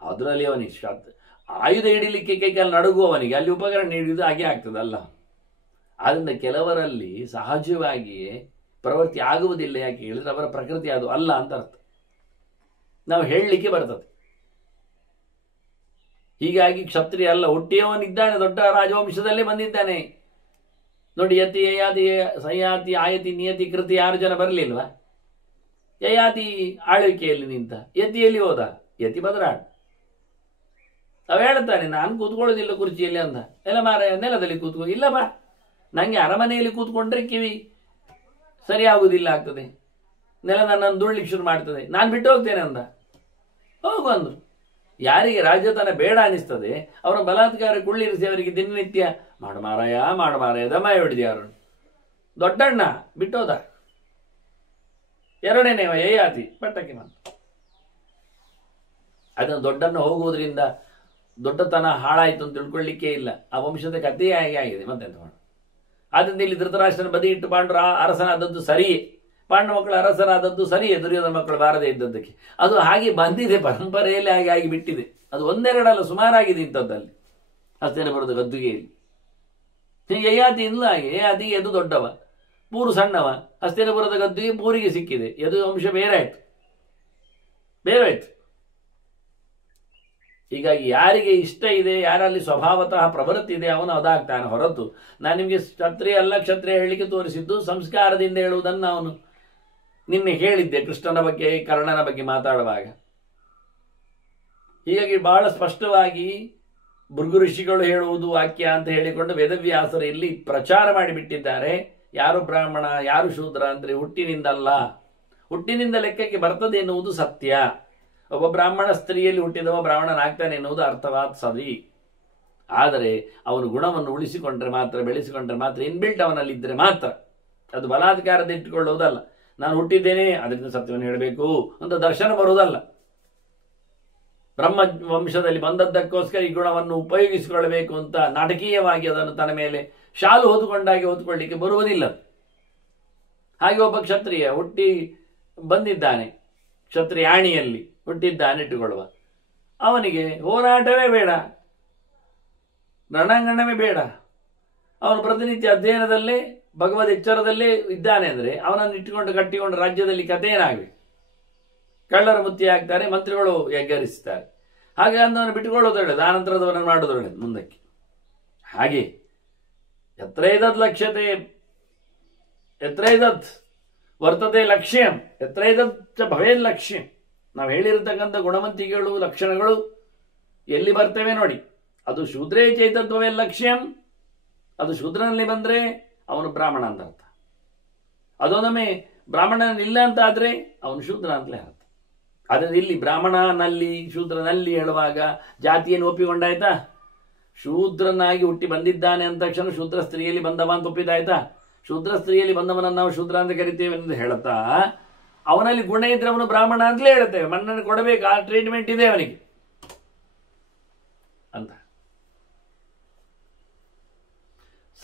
ಅದರಲ್ಲಿ ಅವನಿಗೆ ಆಯುಧ ಹಿಡಿಲಿಕ್ಕೆ ಕೈಕಾಲು ನಡುಗುವವನಿಗೆ ಅಲ್ಲಿ ಉಪಕರಣ ಹಿಡಿದು ಹಾಗೆ ಆಗ್ತದಲ್ಲ. ಆದ್ದರಿಂದ ಕೆಲವರಲ್ಲಿ ಸಹಜವಾಗಿಯೇ ಪ್ರವೃತ್ತಿ ಆಗುವುದಿಲ್ಲ. ಯಾಕೆ ಹೇಳಿದ್ರೆ ಅವರ ಪ್ರಕೃತಿ ಅದು ಅಲ್ಲ ಅಂತ ಅರ್ಥ. ನಾವು ಹೇಳಲಿಕ್ಕೆ ಬರ್ತದೆ. ಹೀಗಾಗಿ ಕ್ಷತ್ರಿಯ ಅಲ್ಲ, ಹುಟ್ಟಿಯವನಿದ್ದಾನೆ, ದೊಡ್ಡ ರಾಜವಂಶದಲ್ಲೇ ಬಂದಿದ್ದಾನೆ. ನೋಡಿ, ಯತಿ ಯಯಾತಿ ಸಯಾತಿ ಆಯತಿ ನಿಯತಿ ಕೃತಿ 6 ಜನ ಬರಲಿಲ್ವಾ? ಯಯಾತಿ ಆಳ್ವಿಕೆಯಲ್ಲಿ ನಿಂತ, ಯತಿಯಲ್ಲಿ ಹೋದ, ಯತಿ ಬದರಾಡ್. ಅವ ಹೇಳ್ತಾನೆ, ನಾನು ಕೂತ್ಕೊಳ್ಳೋದಿಲ್ಲ ಕುರ್ಚಿಯಲ್ಲಿ ಅಂದ. ಎಲ್ಲ ಮಾರ ನೆಲದಲ್ಲಿ ಕೂತ್ಕೊ. ಇಲ್ಲ ಬಾ, ನಂಗೆ ಅರಮನೆಯಲ್ಲಿ ಕೂತ್ಕೊಂಡ್ರೆ ಕಿವಿ ಸರಿ ಆಗುವುದಿಲ್ಲ ಆಗ್ತದೆ, ನೆಲ ನನ್ನನ್ನು ದುಡ್ಲಿಕ್ಕೆ ಶುರು ಮಾಡ್ತದೆ, ನಾನು ಬಿಟ್ಟು ಹೋಗ್ತೇನೆ ಅಂದ. ಹೋಗು ಅಂದ್ರು. ಯಾರಿಗೆ ರಾಜ್ಯತನ ಬೇಡ ಅನಿಸ್ತದೆ ಅವರ ಬಲಾತ್ಕಾರ ಕುಳ್ಳಿರಿಸಿ ಅವರಿಗೆ ದಿನನಿತ್ಯ ಮಾಡು ಮಾರಾಯ ದಮಾಯ ಹೊಡಿದ. ಯಾರು ದೊಡ್ಡಣ್ಣ ಬಿಟ್ಟೋದ. ಎರಡನೇವ ಯಯಾತಿ ಪಟ್ಟಕ್ಕೆ ಬಂತು. ಅದನ್ನು ದೊಡ್ಡಣ್ಣ ಹೋಗುವುದರಿಂದ ದೊಡ್ಡತನ ಹಾಳಾಯಿತು ಅಂತ ತಿಳ್ಕೊಳ್ಳಿಕ್ಕೆ ಇಲ್ಲ. ಆ ವಂಶದ ಕಥೆಯೇ ಹಾಗೆ ಆಗಿದೆ. ಮತ್ತೆಂತ ಮಾಡು. ಆದ್ದರಿಂದ ಇಲ್ಲಿ ಧೃತರಾಷ್ಟ್ರನ ಬದಿ ಇಟ್ಟು ಪಾಂಡ್ರ ಅರಸನಾದದ್ದು ಸರಿಯೇ, ಪಾಂಡ ಮಕ್ಕಳು ಅರಸರಾದದ್ದು ಸರಿಯೇ, ದುರ್ಯೋಧನ ಮಕ್ಕಳು ಬಾರದೇ ಇದ್ದದ್ದಕ್ಕೆ. ಅದು ಹಾಗೆ ಬಂದಿದೆ, ಪರಂಪರೆಯಲ್ಲಿ ಹಾಗೆ ಆಗಿ ಬಿಟ್ಟಿದೆ. ಅದು ಒಂದೆರಡಲ್ಲ, ಸುಮಾರಾಗಿದೆ ಇಂಥದ್ದಲ್ಲಿ. ಹಸ್ತೇನೆ ಬರೋದು ಗದ್ದುಗೆಯಲ್ಲಿ ಯಯಾತಿ ಇಲ್ಲ ಹಾಗೆ. ಯಯಾತಿ ಎದು ದೊಡ್ಡವ, ಪೂರು ಸಣ್ಣವ. ಹಸ್ತೇನೆ ಬರೋದ ಗದ್ದುಗೆ ಪೂರಿಗೆ ಸಿಕ್ಕಿದೆ, ಎದು ವಂಶ ಬೇರೆ ಆಯ್ತು. ಹೀಗಾಗಿ ಯಾರಿಗೆ ಇಷ್ಟ ಇದೆ, ಯಾರಲ್ಲಿ ಸ್ವಭಾವತಃ ಪ್ರವೃತ್ತಿ ಇದೆ, ಅವನು ಅದಾಗ್ತಾನೆ ಹೊರತು. ನಾನು ನಿಮಗೆ ಕ್ಷತ್ರಿಯ ಅಲ್ಲ ಕ್ಷತ್ರಿಯ ಹೇಳಲಿಕ್ಕೆ ತೋರಿಸಿದ್ದು ಸಂಸ್ಕಾರದಿಂದ ಹೇಳುವುದನ್ನು ಅವನು ನಿನ್ನೆ ಹೇಳಿದ್ದೆ ಕೃಷ್ಣನ ಬಗ್ಗೆ ಕರ್ಣನ ಬಗ್ಗೆ ಮಾತಾಡುವಾಗ. ಹೀಗಾಗಿ ಬಹಳ ಸ್ಪಷ್ಟವಾಗಿ ಭೃಗು ಋಷಿಗಳು ಹೇಳುವುದು ವಾಕ್ಯ ಅಂತ ಹೇಳಿಕೊಂಡು ವೇದವ್ಯಾಸರು ಇಲ್ಲಿ ಪ್ರಚಾರ ಮಾಡಿಬಿಟ್ಟಿದ್ದಾರೆ. ಯಾರು ಬ್ರಾಹ್ಮಣ ಯಾರು ಶೂದ್ರ ಅಂದ್ರೆ ಹುಟ್ಟಿನಿಂದಲ್ಲ, ಹುಟ್ಟಿನಿಂದ ಲೆಕ್ಕಕ್ಕೆ ಬರ್ತದೆ ಎನ್ನುವುದು ಸತ್ಯ. ಒಬ್ಬ ಬ್ರಾಹ್ಮಣ ಸ್ತ್ರೀಯಲ್ಲಿ ಹುಟ್ಟಿದವ ಬ್ರಾಹ್ಮಣನಾಗ್ತಾನೆ ಎನ್ನುವುದು ಅರ್ಥವಾದ ಸರಿ. ಆದರೆ ಅವನು ಗುಣವನ್ನು ಉಳಿಸಿಕೊಂಡ್ರೆ ಮಾತ್ರ, ಬೆಳೆಸಿಕೊಂಡ್ರೆ ಮಾತ್ರ, ಇನ್ಬಿಲ್ಟ್ ಅವನಲ್ಲಿದ್ದರೆ ಮಾತ್ರ. ಅದು ಬಲಾತ್ಕಾರದ ಇಟ್ಟುಕೊಳ್ಳುವುದಲ್ಲ. ನಾನು ಹುಟ್ಟಿದ್ದೇನೆ ಅದರಿಂದ ಸತ್ಯವನ್ನು ಹೇಳಬೇಕು ಅಂತ ದರ್ಶನ ಬರುವುದಲ್ಲ. ಬ್ರಹ್ಮ ವಂಶದಲ್ಲಿ ಬಂದದ್ದಕ್ಕೋಸ್ಕರ ಈ ಗುಣವನ್ನು ಉಪಯೋಗಿಸಿಕೊಳ್ಳಬೇಕು ಅಂತ ನಾಟಕೀಯವಾಗಿ ಅದನ್ನು ತನ್ನ ಮೇಲೆ ಶಾಲು ಹೊತ್ತುಕೊಂಡಾಗಿ ಹೊತ್ತುಕೊಳ್ಳಿಕ್ಕೆ ಬರುವುದಿಲ್ಲ. ಹಾಗೆ ಒಬ್ಬ ಕ್ಷತ್ರಿಯ ಹುಟ್ಟಿ ಬಂದಿದ್ದಾನೆ, ಕ್ಷತ್ರಿಯಾಣಿಯಲ್ಲಿ ಹುಟ್ಟಿದ್ದಾನೆ ಇಟ್ಟುಕೊಳ್ಳುವ, ಅವನಿಗೆ ಹೋರಾಟವೇ ಬೇಡ, ರಣಾಂಗಣವೇ ಬೇಡ. ಅವನು ಪ್ರತಿನಿತ್ಯ ಅಧ್ಯಯನದಲ್ಲೇ ಭಗವದ್ ಎಚ್ಚರದಲ್ಲೇ ಇದ್ದಾನೆ ಅಂದರೆ ಅವನನ್ನು ಇಟ್ಟುಕೊಂಡು ಕಟ್ಟಿಕೊಂಡು ರಾಜ್ಯದಲ್ಲಿ ಕಥೆ ಏನಾಗಬೇಕು? ಕಳ್ಳರ ಮುತ್ತಿ ಆಗ್ತಾರೆ, ಮಂತ್ರಿಗಳು ಎಗ್ಗರಿಸ್ತಾರೆ. ಹಾಗೆ ಅಂದವನು ಬಿಟ್ಟುಕೊಳ್ಳೋದು ಒಳ್ಳೆಯದು, ಆನಂತರದವರನ್ನು ಮಾಡೋದು ಒಳ್ಳೆಯದು ಮುಂದಕ್ಕೆ. ಹಾಗೆ ಯತ್ರೈದದ್ ಲಕ್ಷ್ಯತೆ ಯತ್ರೈದತ್ ವರ್ತತೆ ಲಕ್ಷ್ಯಂ ಯತ್ರೈದತ್ ಭವೇದ್ ಲಕ್ಷ್ಯಂ. ನಾವು ಹೇಳಿರತಕ್ಕಂಥ ಗುಣವಂತಿಕೆಗಳು ಲಕ್ಷಣಗಳು ಎಲ್ಲಿ ಬರ್ತವೆ ನೋಡಿ. ಅದು ಶೂದ್ರೇ ಚೈತತ್ವವೇ ಲಕ್ಷ್ಯಂ. ಅದು ಶೂದ್ರನಲ್ಲಿ ಬಂದರೆ ಅವನು ಬ್ರಾಹ್ಮಣ ಅಂತ ಅರ್ಥ. ಅದೊಂದೊಮ್ಮೆ ಬ್ರಾಹ್ಮಣನಿಲ್ಲ ಅಂತ ಆದ್ರೆ ಅವನು ಶೂದ್ರ ಅಂತಲೇ ಅರ್ಥ. ಆದರೆ ಇಲ್ಲಿ ಬ್ರಾಹ್ಮಣನಲ್ಲಿ ಶೂದ್ರನಲ್ಲಿ ಹೇಳುವಾಗ ಜಾತಿಯನ್ನು ಒಪ್ಪಿಕೊಂಡಾಯ್ತಾ? ಶೂದ್ರನಾಗಿ ಹುಟ್ಟಿ ಬಂದಿದ್ದಾನೆ ಅಂದ ತಕ್ಷಣ ಶೂದ್ರ ಸ್ತ್ರೀಯಲ್ಲಿ ಬಂದವ ಅಂತ ಒಪ್ಪಿದಾಯ್ತಾ? ಶೂದ್ರ ಸ್ತ್ರೀಯಲ್ಲಿ ಬಂದವನನ್ನು ನಾವು ಶೂದ್ರ ಅಂತ ಕರಿತೇವೆ ಅಂತ ಹೇಳ್ತಾ ಅವನಲ್ಲಿ ಗುಣ ಇದ್ರೆ ಅವನು ಬ್ರಾಹ್ಮಣ ಅಂತಲೇ ಹೇಳ್ತೇವೆ. ಮಣ್ಣನ್ನು ಕೊಡಬೇಕು, ಆ ಟ್ರೀಟ್ಮೆಂಟ್ ಇದೆ ಅವನಿಗೆ ಅಂತ.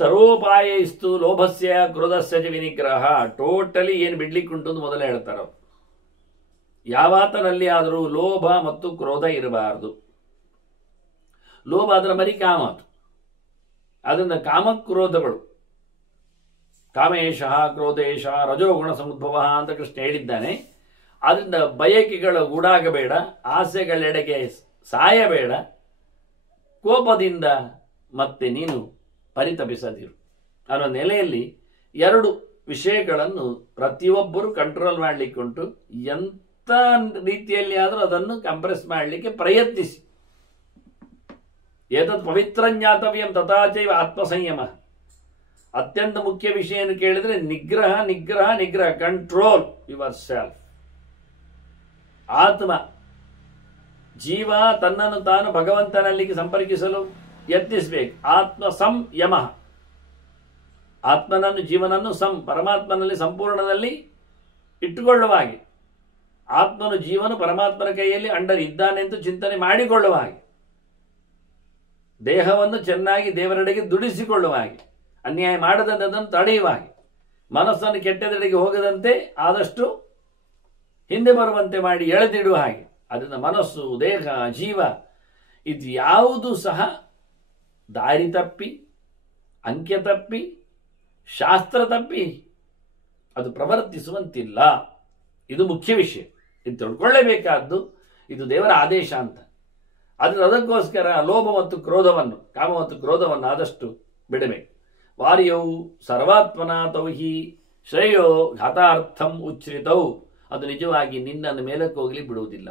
ಸರ್ವೋಪಾಯ ಇಸ್ತು ಲೋಭಸ್ಯ ಕ್ರೋಧಸ್ಯ ಚ ವಿನಿಗ್ರಹ. ಟೋಟಲಿ ಏನು ಬಿಡ್ಲಿಕ್ಕುಂಟು ಅಂತ ಮೊದಲೇ ಹೇಳ್ತಾರೆ ಅವರು. ಯಾವಾತನಲ್ಲಿ ಆದರೂ ಲೋಭ ಮತ್ತು ಕ್ರೋಧ ಇರಬಾರದು. ಲೋಭ ಅದರ ಮರಿ ಕಾಮ. ಅದರಿಂದ ಕಾಮಕ್ರೋಧಗಳು, ಕಾಮೇಶ ಕ್ರೋಧೇಶ ರಜೋಗುಣ ಸಮುದ್ಭವ ಅಂತ ಕೃಷ್ಣ ಹೇಳಿದ್ದಾನೆ. ಅದರಿಂದ ಬಯಕೆಗಳ ಗೂಡಾಗಬೇಡ, ಆಸೆಗಳೆಡೆಗೆ ಸಾಯಬೇಡ, ಕೋಪದಿಂದ ಮತ್ತೆ ನೀನು ಪರಿತಪಿಸದಿರು ಅನ್ನೋ ನೆಲೆಯಲ್ಲಿ 2 ವಿಷಯಗಳನ್ನು ಪ್ರತಿಯೊಬ್ಬರು ಕಂಟ್ರೋಲ್ ಮಾಡಲಿಕ್ಕುಂಟು. ಎಂಥ ರೀತಿಯಲ್ಲಿ ಆದರೂ ಅದನ್ನು ಕಂಪ್ರೆಸ್ ಮಾಡಲಿಕ್ಕೆ ಪ್ರಯತ್ನಿಸಿ. ಏತತ್ ಪವಿತ್ರ ಜ್ಞಾತವ್ಯಂ ತಥಾಚೈವ ಆತ್ಮಸಂಯಮ. ಅತ್ಯಂತ ಮುಖ್ಯ ವಿಷಯ ಏನು ಕೇಳಿದ್ರೆ ನಿಗ್ರಹ ನಿಗ್ರಹ ನಿಗ್ರಹ. Control your self. ಆತ್ಮ ಜೀವ ತನ್ನನ್ನು ತಾನು ಭಗವಂತನಲ್ಲಿಗೆ ಸಂಪರ್ಕಿಸಲು ಯತ್ನಿಸಬೇಕು. ಆತ್ಮ ಸಂಯಮ. ಆತ್ಮನನ್ನು ಜೀವನನ್ನು ಪರಮಾತ್ಮನಲ್ಲಿ ಸಂಪೂರ್ಣದಲ್ಲಿ ಇಟ್ಟುಕೊಳ್ಳುವ ಹಾಗೆ, ಆತ್ಮನು ಜೀವನು ಪರಮಾತ್ಮನ ಕೈಯಲ್ಲಿ ಅಂಡರ್ ಇದ್ದಾನೆ ಎಂದು ಚಿಂತನೆ ಮಾಡಿಕೊಳ್ಳುವ ಹಾಗೆ, ದೇಹವನ್ನು ಚೆನ್ನಾಗಿ ದೇವರೆಡೆಗೆ ದುಡಿಸಿಕೊಳ್ಳುವ ಹಾಗೆ, ಅನ್ಯಾಯ ಮಾಡದಂತೆ ಅದನ್ನು ತಡೆಯುವ ಹಾಗೆ, ಮನಸ್ಸನ್ನು ಕೆಟ್ಟದೆಡೆಗೆ ಹೋಗದಂತೆ ಆದಷ್ಟು ಹಿಂದೆ ಬರುವಂತೆ ಮಾಡಿ ಎಳೆದಿಡುವ ಹಾಗೆ. ಅದರಿಂದ ಮನಸ್ಸು, ದೇಹ, ಜೀವ ಇದು ಯಾವುದು ಸಹ ದಾರಿ ತಪ್ಪಿ, ಅಂಕ್ಯ ತಪ್ಪಿ, ಶಾಸ್ತ್ರ ತಪ್ಪಿ ಅದು ಪ್ರವರ್ತಿಸುವಂತಿಲ್ಲ. ಇದು ಮುಖ್ಯ ವಿಷಯ, ಇದು ತಿಳ್ಕೊಳ್ಳೇಬೇಕಾದ್ದು. ಇದು ದೇವರ ಆದೇಶ ಅಂತ. ಅದಕ್ಕೋಸ್ಕರ ಲೋಭ ಮತ್ತು ಕ್ರೋಧವನ್ನು, ಕಾಮ ಮತ್ತು ಕ್ರೋಧವನ್ನು ಆದಷ್ಟು ಬಿಡಬೇಕು. ವಾರ್ಯವು ಸರ್ವಾತ್ಮನ ತೌಹಿ ಶ್ರೇಯೋ ಘಾತಾರ್ಥಂ ಉಚ್ಛ್ರಿತೌ. ಅದು ನಿಜವಾಗಿ ನಿನ್ನನ್ನು ಮೇಲಕ್ಕೆ ಹೋಗಲಿ ಬಿಡುವುದಿಲ್ಲ.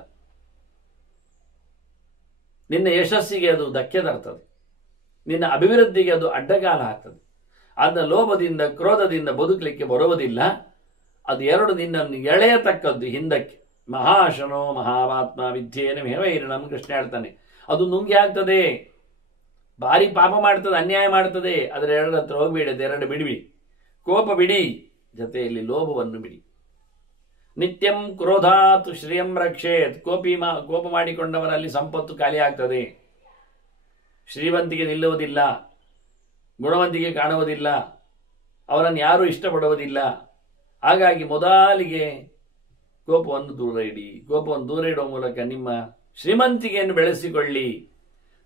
ನಿನ್ನ ಯಶಸ್ಸಿಗೆ ಅದು ಧಕ್ಕೆ ತರ್ತದೆ, ನಿನ್ನ ಅಭಿವೃದ್ಧಿಗೆ ಅದು ಅಡ್ಡಗಾಲ ಆಗ್ತದೆ. ಅದನ್ನ ಲೋಭದಿಂದ ಕ್ರೋಧದಿಂದ ಬದುಕಲಿಕ್ಕೆ ಬರುವುದಿಲ್ಲ. ಅದು ಎರಡು ನಿನ್ನನ್ನು ಎಳೆಯತಕ್ಕದ್ದು ಹಿಂದಕ್ಕೆ. ಮಹಾಶನೋ ಮಹಾವಾತ್ಮ ವಿದ್ಯೇನ ಹೇವೈರಣಂ ಕೃಷ್ಣ ಹೇಳ್ತಾನೆ. ಅದು ನುಂಗಿ ಆಗ್ತದೆ, ಭಾರಿ ಪಾಪ ಮಾಡ್ತದೆ, ಅನ್ಯಾಯ ಮಾಡ್ತದೆ. ಅದರ ಎರಡು ಹತ್ರ ಹೋಗ್ಬೇಡಿ, ಅದೆರಡು ಬಿಡಿವಿ. ಕೋಪ ಬಿಡಿ, ಜೊತೆಯಲ್ಲಿ ಲೋಭವನ್ನು ಬಿಡಿ. ನಿತ್ಯಂ ಕ್ರೋಧಾತ್ ಶ್ರಿಯಂ ರಕ್ಷೇತ್. ಕೋಪ ಮಾಡಿಕೊಂಡವರಲ್ಲಿ ಸಂಪತ್ತು ಖಾಲಿ ಆಗ್ತದೆ, ಶ್ರೀಮಂತಿಗೆ ನಿಲ್ಲುವುದಿಲ್ಲ, ಗುಣವಂತಿಗೆ ಕಾಣುವುದಿಲ್ಲ, ಅವರನ್ನು ಯಾರೂ ಇಷ್ಟಪಡುವುದಿಲ್ಲ. ಹಾಗಾಗಿ ಮೊದಲಿಗೆ ಕೋಪವನ್ನು ದೂರ ಇಡಿ. ಕೋಪವನ್ನು ದೂರ ಇಡುವ ಮೂಲಕ ನಿಮ್ಮ ಶ್ರೀಮಂತಿಕೆಯನ್ನು ಬೆಳೆಸಿಕೊಳ್ಳಿ.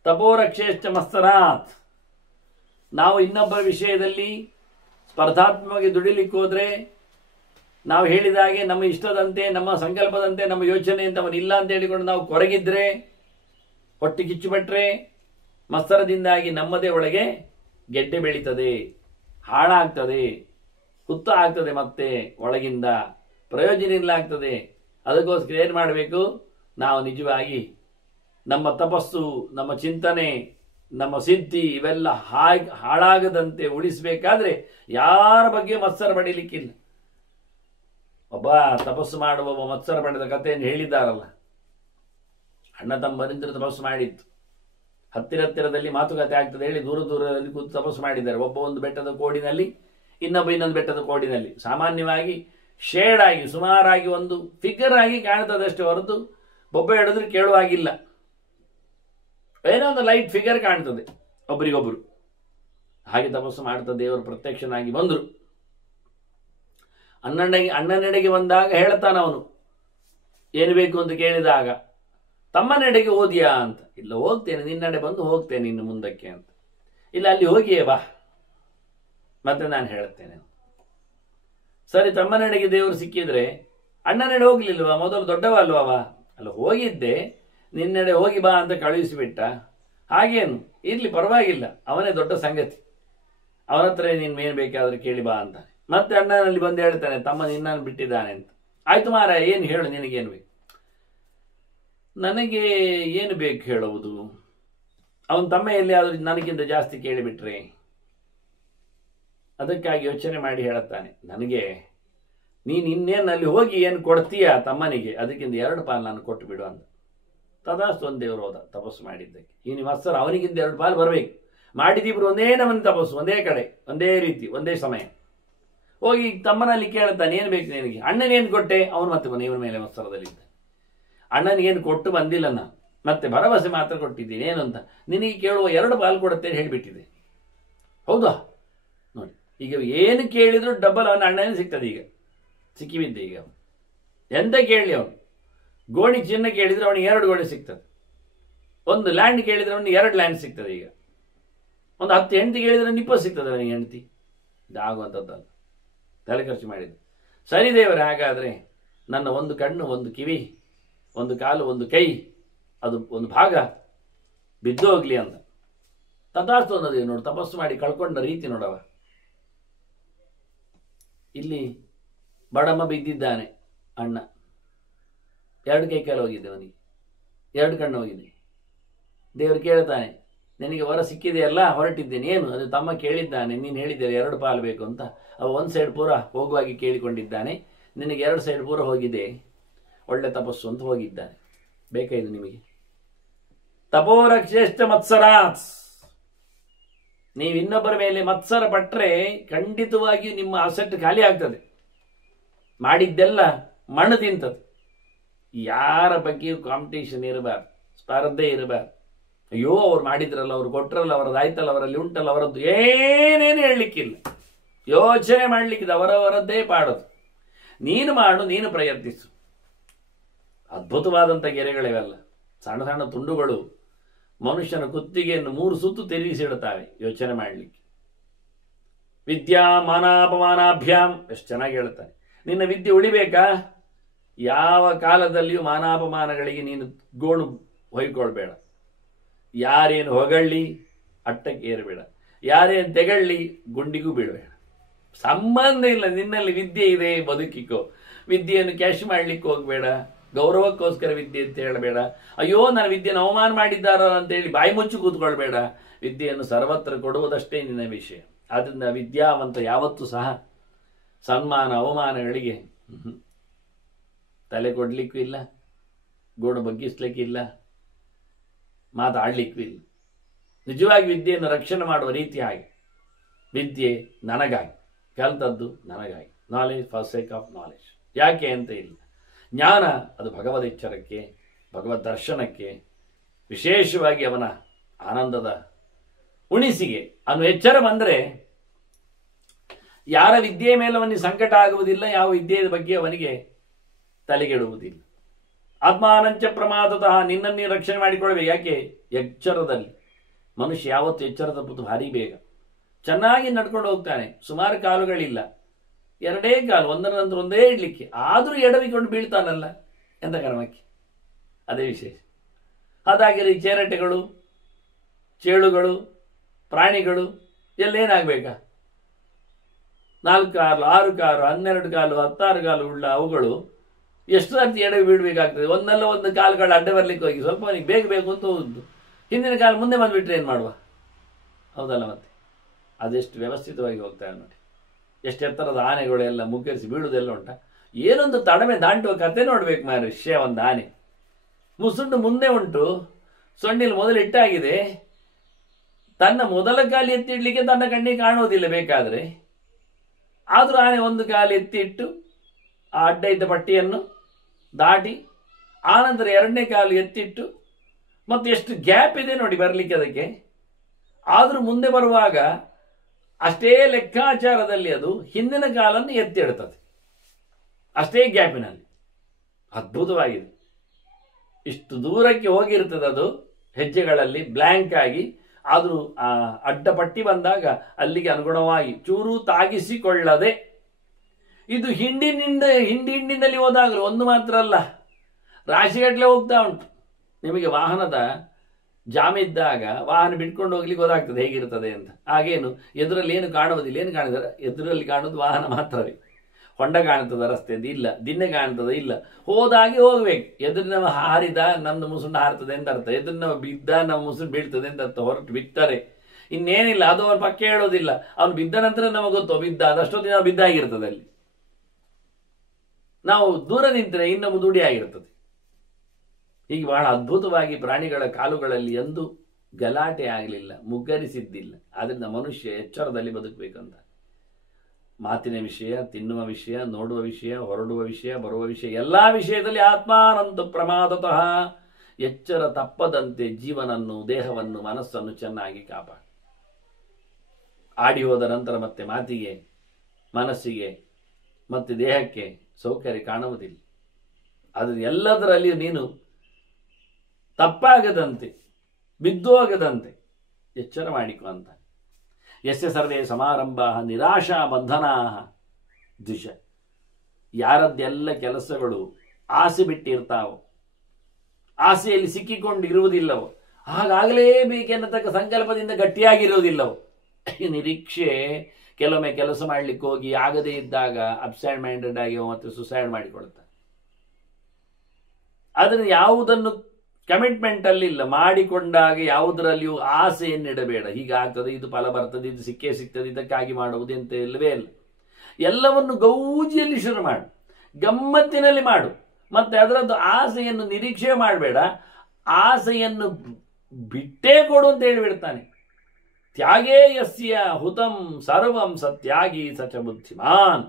ತಪೋರಕ್ಷೇಶ್ಚ ಮತ್ಸರಾತ್. ನಾವು ಇನ್ನೊಬ್ಬರ ವಿಷಯದಲ್ಲಿ ಸ್ಪರ್ಧಾತ್ಮಕವಾಗಿ ದುಡಿಲಿಕ್ಕೆ ಹೋದ್ರೆ, ನಾವು ಹೇಳಿದ ಹಾಗೆ ನಮ್ಮ ಇಷ್ಟದಂತೆ, ನಮ್ಮ ಸಂಕಲ್ಪದಂತೆ, ನಮ್ಮ ಯೋಚನೆ ಅಂತ ಅವನಿಲ್ಲ ಅಂತ ಹೇಳಿಕೊಂಡು ನಾವು ಕೊರಗಿದ್ರೆ, ಹೊಟ್ಟೆ ಕಿಚ್ಚುಪಟ್ರೆ, ಮತ್ಸರದಿಂದಾಗಿ ನಮ್ಮದೇ ಒಳಗೆ ಗೆಡ್ಡೆ ಬೆಳೀತದೆ, ಹಾಳಾಗ್ತದೆ, ಹುತ್ತ ಆಗ್ತದೆ, ಮತ್ತೆ ಒಳಗಿಂದ ಪ್ರಯೋಜನ ಇಲ್ಲ ಆಗ್ತದೆ. ಅದಕ್ಕೋಸ್ಕರ ಏನು ಮಾಡಬೇಕು? ನಾವು ನಿಜವಾಗಿ ನಮ್ಮ ತಪಸ್ಸು, ನಮ್ಮ ಚಿಂತನೆ, ನಮ್ಮ ಸಿದ್ಧಿ ಇವೆಲ್ಲ ಹಾಳಾಗದಂತೆ ಉಳಿಸಬೇಕಾದ್ರೆ ಯಾರ ಬಗ್ಗೆ ಮತ್ಸರ ಪಡೀಲಿಕ್ಕಿಲ್ಲ. ಒಬ್ಬ ತಪಸ್ಸು ಮಾಡುವ ಮತ್ಸರ ಪಡೆದ ಕಥೆಯನ್ನು ಹೇಳಿದ್ದಾರಲ್ಲ, ಅಣ್ಣ ತಮ್ಮಂದಿರು ತಪಸ್ಸು ಮಾಡಿತ್ತು. ಹತ್ತಿರದಲ್ಲಿ ಮಾತುಕತೆ ಆಗ್ತದೆ ಹೇಳಿ ದೂರದಲ್ಲಿ ಕೂತು ತಪಸ್ಸು ಮಾಡಿದ್ದಾರೆ. ಒಬ್ಬ ಒಂದು ಬೆಟ್ಟದ ಕೋಡಿನಲ್ಲಿ, ಇನ್ನೊಬ್ಬ ಇನ್ನೊಂದು ಬೆಟ್ಟದ ಕೋಡಿನಲ್ಲಿ. ಸಾಮಾನ್ಯವಾಗಿ ಶೇಡ್ ಆಗಿ ಸುಮಾರಾಗಿ ಒಂದು ಫಿಗರ್ ಆಗಿ ಕಾಣ್ತದಷ್ಟೇ ಹೊರತು ಬೊಬ್ಬೆ ಹಿಡಿದ್ರೆ ಕೇಳುವಾಗಿಲ್ಲ. ಏನೋ ಒಂದು ಲೈಟ್ ಫಿಗರ್ ಕಾಣ್ತದೆ ಒಬ್ಬರಿಗೊಬ್ಬರು. ಹಾಗೆ ತಪಸ್ಸು ಮಾಡ್ತಾ ದೇವರು ಪ್ರತ್ಯಕ್ಷನಾಗಿ ಬಂದರು. ಅಣ್ಣನೆಡೆಗೆ ಬಂದಾಗ ಹೇಳ್ತಾನ ಅವನು, ಏನು ಬೇಕು ಅಂತ ಕೇಳಿದಾಗ, ತಮ್ಮನೆಡೆಗೆ ಹೋದ್ಯಾ ಅಂತ. ಇಲ್ಲ, ಹೋಗ್ತೇನೆ, ನಿನ್ನಡೆ ಬಂದು ಹೋಗ್ತೇನೆ ಇನ್ನು ಮುಂದಕ್ಕೆ ಅಂತ. ಇಲ್ಲ, ಅಲ್ಲಿ ಹೋಗಿಯೇ ಬಾ, ಮತ್ತೆ ನಾನು ಹೇಳ್ತೇನೆ. ಸರಿ, ತಮ್ಮನೆಡೆಗೆ ದೇವರು ಸಿಕ್ಕಿದ್ರೆ ಅಣ್ಣನೆಡೆ ಹೋಗ್ಲಿಲ್ವಾ? ಮೊದಲು ದೊಡ್ಡವ ಅಲ್ವವ? ಅಲ್ಲ, ಹೋಗಿದ್ದೆ, ನಿನ್ನೆಡೆ ಹೋಗಿ ಬಾ ಅಂತ ಕಳುಹಿಸಿಬಿಟ್ಟ. ಹಾಗೇನು ಇರ್ಲಿ, ಪರವಾಗಿಲ್ಲ, ಅವನೇ ದೊಡ್ಡ ಸಂಗತಿ. ಅವನ ಹತ್ರ ನೀನು ಏನು ಬೇಕಾದ್ರೆ ಕೇಳಿ ಬಾ ಅಂತ. ಮತ್ತೆ ಅಣ್ಣನಲ್ಲಿ ಬಂದು ಹೇಳ್ತಾನೆ, ತಮ್ಮ ನಿನ್ನನ್ನು ಬಿಟ್ಟಿದ್ದಾನೆ ಅಂತ. ಆಯ್ತು ಮಾರ, ಏನು ಹೇಳು, ನಿನಗೇನು ಬೇಕು? ನನಗೆ ಏನು ಬೇಕು ಹೇಳುವುದು? ಅವನ ತಮ್ಮ ಎಲ್ಲಿಯಾದರೂ ನನಗಿಂತ ಜಾಸ್ತಿ ಕೇಳಿಬಿಟ್ರೆ? ಅದಕ್ಕಾಗಿ ಯೋಚನೆ ಮಾಡಿ ಹೇಳುತ್ತಾನೆ, ನನಗೆ ನೀನು ಇನ್ನೇನು ಅಲ್ಲಿ ಹೋಗಿ ಏನು ಕೊಡ್ತೀಯ ತಮ್ಮನಿಗೆ, ಅದಕ್ಕಿಂತ 2 ಪಾಲು ನಾನು ಕೊಟ್ಟು ಬಿಡು ಅಂತ. ತದಾಸ್ತು, ಒಂದು ದೇವರು ಹೋದ ತಪಸ್ಸು ಮಾಡಿದ್ದಕ್ಕೆ. ಈ ಮತ್ಸರ ಅವನಿಗಿಂತ 2 ಪಾಲು ಬರಬೇಕು. ಮಾಡಿದಿಬ್ರು ಒಂದೇ ನಮನ ತಪಸ್ಸು, ಒಂದೇ ಕಡೆ, ಒಂದೇ ರೀತಿ, ಒಂದೇ ಸಮಯ. ಹೋಗಿ ತಮ್ಮನಲ್ಲಿ ಕೇಳ್ತಾನೆ, ಏನು ಬೇಕು ನಿನಗೆ? ಅಣ್ಣನೇನು ಕೊಟ್ಟೆ? ಅವನು ಮತ್ತೆ ಇವನ ಮೇಲೆ ಮತ್ಸರದಲ್ಲಿದ್ದ. ಅಣ್ಣನಿಗೇನು ಕೊಟ್ಟು ಬಂದಿಲ್ಲ ನಾನು, ಮತ್ತೆ ಭರವಸೆ ಮಾತ್ರ ಕೊಟ್ಟಿದ್ದೀನಿ. ಏನು ಅಂತ? ನಿನಗೆ ಕೇಳುವ 2 ಪಾಲು ಕೊಡುತ್ತೇನೆ ಹೇಳಿಬಿಟ್ಟಿದೆ. ಹೌದಾ? ನೋಡಿ, ಈಗ ಏನು ಕೇಳಿದ್ರು ಡಬಲ್ ಅವನ ಅಣ್ಣನೇ ಸಿಗ್ತದೆ. ಈಗ ಸಿಕ್ಕಿಬಿದ್ದೆ. ಈಗ ಎಂತ ಕೇಳಲಿ, ಅವನು ಗೋಣಿ ಚಿನ್ನ ಕೇಳಿದ್ರೆ ಅವನಿಗೆ 2 ಗೋಣಿ ಸಿಗ್ತದೆ. ಒಂದು ಲ್ಯಾಂಡ್ ಕೇಳಿದ್ರೆ ಅವನಿಗೆ 2 ಲ್ಯಾಂಡ್ ಸಿಗ್ತದೆ. ಈಗ ಒಂದು 10 ಹೆಂಡತಿ ಕೇಳಿದ್ರೆ 20 ಸಿಗ್ತದೆ ಅವನಿಗೆ ಹೆಂಡತಿ. ಇದಾಗುವಂಥದ್ದಲ್ಲ, ತಲೆ ಖರ್ಚು ಮಾಡಿದ್ದು. ಸರಿ ದೇವರೇ, ಹಾಗಾದರೆ ನನ್ನ ಒಂದು ಕಣ್ಣು, ಒಂದು ಕಿವಿ, ಒಂದು ಕಾಲು, ಒಂದು ಕೈ, ಅದು ಒಂದು ಭಾಗ ಬಿದ್ದು ಹೋಗ್ಲಿ ಅಂತ. ತಥಾಸ್ತು ಅನ್ನೋದೇ ನೋಡು, ತಪಸ್ಸು ಮಾಡಿ ಕಳ್ಕೊಂಡ ರೀತಿ ನೋಡವ. ಇಲ್ಲಿ ಬಡಮ್ಮ ಬಿದ್ದಿದ್ದಾನೆ, ಅಣ್ಣ 2 ಕೈ ಕಾಲು ಹೋಗಿದೆ, ಅವನಿಗೆ 2 ಕಣ್ಣು ಹೋಗಿದೆ. ದೇವರು ಕೇಳ್ತಾನೆ, ನಿನಗೆ ವರ ಸಿಕ್ಕಿದೆಯಲ್ಲ, ಹೊರಟಿದ್ದೇನೆ. ಏನು ಅದು? ತಮ್ಮ ಕೇಳಿದ್ದಾನೆ, ನೀನು ಹೇಳಿದ್ದೇನೆ 2 ಪಾಲು ಬೇಕು ಅಂತ. ಅವ 1 ಸೈಡ್ ಪೂರ ಹೋಗುವಾಗಿ ಕೇಳಿಕೊಂಡಿದ್ದಾನೆ, ನಿನಗೆ 2 ಸೈಡ್ ಪೂರ ಹೋಗಿದೆ. ಒಳ್ಳೆ ತಪಸ್ಸು ಅಂತ ಹೋಗಿದ್ದಾನೆ. ಬೇಕಾಯ್ತು ನಿಮಗೆ? ತಪೋರಕ್ಷೇಶ್ಚ ಮತ್ಸರಾತ್. ನೀವು ಇನ್ನೊಬ್ಬರ ಮೇಲೆ ಮತ್ಸರ ಪಟ್ಟರೆ ಖಂಡಿತವಾಗಿಯೂ ನಿಮ್ಮ ಅಸೆಟ್ ಖಾಲಿ ಆಗ್ತದೆ. ಮಾಡಿದ್ದೆಲ್ಲ ಮಣ್ಣು ತಿಂತದೆ. ಯಾರ ಬಗ್ಗೆಯೂ ಕಾಂಪಿಟೇಷನ್ ಇರಬಾರ್ದು, ಸ್ಪರ್ಧೆ ಇರಬಾರ್ದು. ಅಯ್ಯೋ, ಅವ್ರು ಮಾಡಿದ್ರಲ್ಲ, ಅವ್ರು ಕೊಟ್ರಲ್ಲ, ಅವರದ್ದು ಆಯ್ತಲ್ಲ, ಅವರಲ್ಲಿ ಉಂಟಲ್ಲ, ಅವರದ್ದು ಏನೇನು ಹೇಳಲಿಕ್ಕಿಲ್ಲ. ಯೋಚನೆ ಮಾಡಲಿಕ್ಕಿದೆ, ಅವರವರದ್ದೇ ಪಾಡೋದು. ನೀನು ಮಾಡು, ನೀನು ಪ್ರಯತ್ನಿಸು. ಅದ್ಭುತವಾದಂಥ ಗೆರೆಗಳಿವೆಲ್ಲ, ಸಣ್ಣ ಸಣ್ಣ ತುಂಡುಗಳು ಮನುಷ್ಯನ ಕುತ್ತಿಗೆಯನ್ನು 3 ಸುತ್ತು ತಿರುಗಿಸಿಡುತ್ತವೆ ಯೋಚನೆ ಮಾಡಲಿಕ್ಕೆ. ವಿದ್ಯಾ ಮಾನಾಪಮಾನಾಭ್ಯಾಂ, ಎಷ್ಟು ಚೆನ್ನಾಗಿ ಹೇಳ್ತಾನೆ. ನಿನ್ನ ವಿದ್ಯೆ ಉಳಿಬೇಕಾ? ಯಾವ ಕಾಲದಲ್ಲಿಯೂ ಮಾನಾಪಮಾನಗಳಿಗೆ ನೀನು ಗೋಣು ಹೊಯ್ಕೊಳ್ಬೇಡ. ಯಾರೇನು ಹೊಗಳ್ಳಿ ಅಟ್ಟಕ್ಕೆ ಏರಬೇಡ, ಯಾರೇನು ತೆಗಳ್ಳಿ ಗುಂಡಿಗೂ ಬೀಳಬೇಡ. ಸಂಬಂಧ ಇಲ್ಲ. ನಿನ್ನಲ್ಲಿ ವಿದ್ಯೆ ಇದೆ, ಬದುಕಿಕೋ. ವಿದ್ಯೆಯನ್ನು ಕ್ಯಾಶ್ ಮಾಡ್ಲಿಕ್ಕೆ ಹೋಗಬೇಡ. ಗೌರವಕ್ಕೋಸ್ಕರ ವಿದ್ಯೆ ಅಂತ ಹೇಳಬೇಡ. ಅಯ್ಯೋ ನನ್ನ ವಿದ್ಯೆಯನ್ನು ಅವಮಾನ ಮಾಡಿದ್ದಾರ ಅಂತೇಳಿ ಬಾಯಿ ಮುಚ್ಚಿ ಕೂತ್ಕೊಳ್ಬೇಡ. ವಿದ್ಯೆಯನ್ನು ಸರ್ವತ್ರ ಕೊಡುವುದಷ್ಟೇ ನಿನ್ನ ವಿಷಯ. ಆದ್ದರಿಂದ ವಿದ್ಯಾವಂತ ಯಾವತ್ತೂ ಸಹ ಸನ್ಮಾನ ಅವಮಾನಗಳಿಗೆ ತಲೆ ಕೊಡ್ಲಿಕ್ಕೂ ಇಲ್ಲ, ಗೋಣು ಬಗ್ಗಿಸ್ಲಿಕ್ಕೂ ಇಲ್ಲ, ಮಾತಾಡ್ಲಿಕ್ಕೂ ಇಲ್ಲ. ನಿಜವಾಗಿ ವಿದ್ಯೆಯನ್ನು ರಕ್ಷಣೆ ಮಾಡುವ ರೀತಿ ಹಾಗೆ. ವಿದ್ಯೆ ನನಗಾಗಿ, ಕಲ್ತದ್ದು ನನಗಾಗಿ. Knowledge for sake of knowledge. ಯಾಕೆ ಅಂತ ಇಲ್ಲ. ಜ್ಞಾನ ಅದು ಭಗವದ್ ಎಚ್ಚರಕ್ಕೆ, ಭಗವದ್ ದರ್ಶನಕ್ಕೆ, ವಿಶೇಷವಾಗಿ ಅವನ ಆನಂದದ ಉಣಿಸಿಗೆ ಅನ್ನೋ ಎಚ್ಚರ ಬಂದರೆ ಯಾರ ವಿದ್ಯೆಯ ಮೇಲೆ ಅವನಿಗೆ ಸಂಕಟ ಆಗುವುದಿಲ್ಲ, ಯಾವ ವಿದ್ಯೆಯ ಬಗ್ಗೆ ಅವನಿಗೆ ತಲೆಗೆಡುವುದಿಲ್ಲ. ಆತ್ಮಾನಂಚ ಪ್ರಮಾದತಃ, ನಿನ್ನನ್ನು ನೀನು ರಕ್ಷಣೆ ಮಾಡಿಕೊಳ್ಬೇಕು. ಯಾಕೆ? ಎಚ್ಚರದಲ್ಲಿ ಮನುಷ್ಯ ಯಾವತ್ತು ಎಚ್ಚರ ತಪ್ಪುದು ಭಾರಿ ಬೇಗ. ಚೆನ್ನಾಗಿ ನಡ್ಕೊಂಡು ಹೋಗ್ತಾನೆ, ಸುಮಾರು ಕಾಲುಗಳಿಲ್ಲ, ಎರಡೇ ಕಾಲು ಒಂದರ ನಂತರ ಒಂದೇ ಇಡ್ಲಿಕ್ಕೆ, ಆದರೂ ಎಡವಿಕೊಂಡು ಬೀಳ್ತಾನಲ್ಲ, ಎಂತ ಕರ್ಮಕ್ಕೆ. ಅದೇ ವಿಶೇಷ. ಅದಾಗಿರಿ ಚೇರಟೆಗಳು, ಚೇಳುಗಳು, ಪ್ರಾಣಿಗಳು ಎಲ್ಲ ಏನಾಗಬೇಕಾ? 4 ಕಾಲು, 6 ಕಾಲು, 12 ಕಾಲು, 16 ಕಾಲು ಉಳ್ಳ ಅವುಗಳು ಎಷ್ಟು ಸರ್ತಿ ಎಡವಿ ಬೀಳ್ಬೇಕಾಗ್ತದೆ. ಒಂದಲ್ಲ ಒಂದು ಕಾಲುಗಳು ಅಡ್ಡ ಬರ್ಲಿಕ್ಕೆ ಹೋಗಿ ಸ್ವಲ್ಪ ಅವನಿಗೆ ಬೇಗ ಬೇಕು ಅಂತ ಹೋಗುದು, ಹಿಂದಿನ ಕಾಲು ಮುಂದೆ ಬಂದುಬಿಟ್ರೆ ಏನು ಮಾಡುವ? ಹೌದಲ್ಲ? ಮತ್ತೆ ಅದೆಷ್ಟು ವ್ಯವಸ್ಥಿತವಾಗಿ ಹೋಗ್ತಾರೆ ನೋಡಿ. ಎಷ್ಟು ಎತ್ತರದ ಆನೆಗಳು ಎಲ್ಲ ಮುಗ್ಗರಿಸಿ ಬೀಳುವುದೆಲ್ಲ ಉಂಟ. ಏನೊಂದು ತಡಮೆ ದಾಂಟುವ ಕತೆ ನೋಡ್ಬೇಕು ಮಾರ್ರೆ. ಒಂದು ಆನೆ ಮುಸುಂಡು ಮುಂದೆ ಉಂಟು, ಸೊಂಡಿಲು ಮೊದಲು ಇಟ್ಟಾಗಿದೆ, ತನ್ನ ಮೊದಲ ಕಾಲು ಎತ್ತಿ ಇಡ್ಲಿಕ್ಕೆ ತನ್ನ ಕಣ್ಣಿಗೆ ಕಾಣುವುದಿಲ್ಲ ಬೇಕಾದರೆ. ಆದರೂ ಆನೆ ಒಂದು ಕಾಲು ಎತ್ತಿ ಇಟ್ಟು ಆ ಅಡ್ಡ ಇದ್ದ ಪಟ್ಟಿಯನ್ನು ದಾಟಿ ಆನಂತರ ಎರಡನೇ ಕಾಲು ಎತ್ತಿಟ್ಟು, ಮತ್ತು ಎಷ್ಟು ಗ್ಯಾಪ್ ಇದೆ ನೋಡಿ ಬರಲಿಕ್ಕೆ ಅದಕ್ಕೆ. ಆದರೂ ಮುಂದೆ ಬರುವಾಗ ಅಷ್ಟೇ ಲೆಕ್ಕಾಚಾರದಲ್ಲಿ ಅದು ಹಿಂದಿನ ಕಾಲನ್ನು ಎತ್ತಿ ಇಡ್ತದೆ, ಅಷ್ಟೇ ಗ್ಯಾಪಿನಲ್ಲಿ. ಅದ್ಭುತವಾಗಿದೆ. ಇಷ್ಟು ದೂರಕ್ಕೆ ಹೋಗಿರ್ತದೆ ಅದು ಹೆಜ್ಜೆಗಳಲ್ಲಿ ಬ್ಲ್ಯಾಂಕ್ ಆಗಿ. ಆದರೂ ಆ ಅಡ್ಡಪಟ್ಟಿ ಬಂದಾಗ ಅಲ್ಲಿಗೆ ಅನುಗುಣವಾಗಿ ಚೂರು ತಾಗಿಸಿಕೊಳ್ಳದೆ, ಇದು ಹಿಂಡಿನಲ್ಲಿ ಹೋದಾಗಲೂ ಒಂದು ಮಾತ್ರ ಅಲ್ಲ, ರಾಶಿಗಟ್ಟಲೆ ಹೋಗ್ತಾ ಉಂಟು. ನಿಮಗೆ ವಾಹನದ ಜಾಮಿದ್ದಾಗ ವಾಹನ ಬಿಟ್ಕೊಂಡು ಹೋಗ್ಲಿಕ್ಕೆ ಗೊತ್ತಾಗ್ತದೆ ಹೇಗಿರ್ತದೆ ಅಂತ. ಹಾಗೇನು ಎದುರಲ್ಲಿ ಏನು ಕಾಣುವುದಿಲ್ಲ. ಏನು ಕಾಣಿದ್ರೆ ಎದುರಲ್ಲಿ ಕಾಣುವುದು ವಾಹನ ಮಾತ್ರವೇ. ಹೊಂಡ ಕಾಣ್ತದ ರಸ್ತೆದ್ದು? ಇಲ್ಲ. ದಿನ್ನೆ ಕಾಣ್ತದ? ಇಲ್ಲ. ಹೋದಾಗೆ ಹೋಗ್ಬೇಕು. ಎದುರಿನವ ಹಾರಿದ ನಮ್ದು ಮುಸುಂಡು ಹಾರ್ತದೆ ಅಂತ ಅರ್ಥ, ಎದುರಿನವ ಬಿದ್ದ ನಮ್ಮ ಮುಸುಂಡು ಬೀಳ್ತದೆ ಅಂತ ಅರ್ಥ. ಹೊರಟು ಬಿತ್ತಾರೆ ಇನ್ನೇನಿಲ್ಲ. ಅದು ಅವ್ರ ಪಕ್ಕ ಹೇಳೋದಿಲ್ಲ. ಅವನು ಬಿದ್ದ ನಂತರ ನಮಗೆ ಗೊತ್ತು ಬಿದ್ದ, ಅದಷ್ಟೊತ್ತಿಗೆ ನಾವು ಬಿದ್ದಾಗಿರ್ತದೆ. ಅಲ್ಲಿ ನಾವು ದೂರ ನಿಂತರೆ ಇನ್ನೊಬ್ಬ ದುಡಿ ಆಗಿರ್ತದೆ. ಹೀಗೆ ಬಹಳ ಅದ್ಭುತವಾಗಿ ಪ್ರಾಣಿಗಳ ಕಾಲುಗಳಲ್ಲಿ ಎಂದೂ ಗಲಾಟೆ ಆಗಲಿಲ್ಲ, ಮುಗ್ಗರಿಸಿದ್ದಿಲ್ಲ. ಆದ್ರಿಂದ ಮನುಷ್ಯ ಎಚ್ಚರದಲ್ಲಿ ಬದುಕಬೇಕಂತ. ಮಾತಿನ ವಿಷಯ, ತಿನ್ನುವ ವಿಷಯ, ನೋಡುವ ವಿಷಯ, ಹೊರಡುವ ವಿಷಯ, ಬರುವ ವಿಷಯ, ಎಲ್ಲಾ ವಿಷಯದಲ್ಲಿ ಆತ್ಮಾನಂತ ಪ್ರಮಾದತಃ ಎಚ್ಚರ ತಪ್ಪದಂತೆ ಜೀವನನ್ನು, ದೇಹವನ್ನು, ಮನಸ್ಸನ್ನು ಚೆನ್ನಾಗಿ ಕಾಪಾಡಿ. ಆಡಿ ಹೋದ ನಂತರ ಮತ್ತೆ ಮಾತಿಗೆ, ಮನಸ್ಸಿಗೆ ಮತ್ತೆ ದೇಹಕ್ಕೆ ಸೌಕರ್ಯ ಕಾಣುವುದಿಲ್ಲ. ಆದರೆ ಎಲ್ಲದರಲ್ಲಿಯೂ ನೀನು ತಪ್ಪಾಗದಂತೆ, ಬಿದ್ದೋಗದಂತೆ ಎಚ್ಚರ ಮಾಡಿಕೊ ಅಂತ. ಯಸ್ಯ ಸರ್ವೇ ಸಮಾರಂಭ ನಿರಾಶಾ ಬಂಧನಾ ದ್ವಿಷ. ಯಾರದ್ದೆಲ್ಲ ಕೆಲಸಗಳು ಆಸೆ ಬಿಟ್ಟಿರ್ತಾವೋ, ಆಸೆಯಲ್ಲಿ ಸಿಕ್ಕಿಕೊಂಡಿರುವುದಿಲ್ಲವೋ, ಹಾಗಾಗಲೇಬೇಕೆನ್ನತಕ್ಕ ಸಂಕಲ್ಪದಿಂದ ಗಟ್ಟಿಯಾಗಿರುವುದಿಲ್ಲವೋ, ನಿರೀಕ್ಷೆ ಕೆಲವೊಮ್ಮೆ ಕೆಲಸ ಮಾಡಲಿಕ್ಕೆ ಹೋಗಿ ಆಗದೇ ಇದ್ದಾಗ ಅಬ್ಸೆಂಟ್ ಮೈಂಡೆಡ್ ಆಗಿ ಮತ್ತೆ ಸುಸೈಡ್ ಮಾಡಿಕೊಳ್ತಾರೆ. ಅದನ್ನು ಯಾವುದನ್ನು ಕಮಿಟ್ಮೆಂಟ್ ಅಲ್ಲಿ ಇಲ್ಲ, ಮಾಡಿಕೊಂಡಾಗ ಯಾವುದರಲ್ಲಿಯೂ ಆಸೆಯನ್ನಿಡಬೇಡ. ಹೀಗಾಗ್ತದೆ, ಇದು ಫಲ ಬರ್ತದೆ, ಇದು ಸಿಕ್ಕೇ ಸಿಗ್ತದೆ, ಇದಕ್ಕಾಗಿ ಮಾಡುವುದು ಅಂತ ಇಲ್ಲವೇ ಇಲ್ಲ. ಎಲ್ಲವನ್ನು ಗೌಜಿಯಲ್ಲಿ ಶುರು ಮಾಡು, ಗಮ್ಮತ್ತಿನಲ್ಲಿ ಮಾಡು. ಮತ್ತೆ ಅದರದ್ದು ಆಸೆಯನ್ನು ನಿರೀಕ್ಷೆ ಮಾಡಬೇಡ, ಆಸೆಯನ್ನು ಬಿಟ್ಟೇ ಕೊಡು ಅಂತ ಹೇಳಿಬಿಡ್ತಾನೆ. ತ್ಯಾಗೇ ಯಸ್ಯ ಹುತಂ ಸರ್ವಂ ಸತ್ಯಾಗಿ ಸಚ ಬುದ್ಧಿಮಾನ್.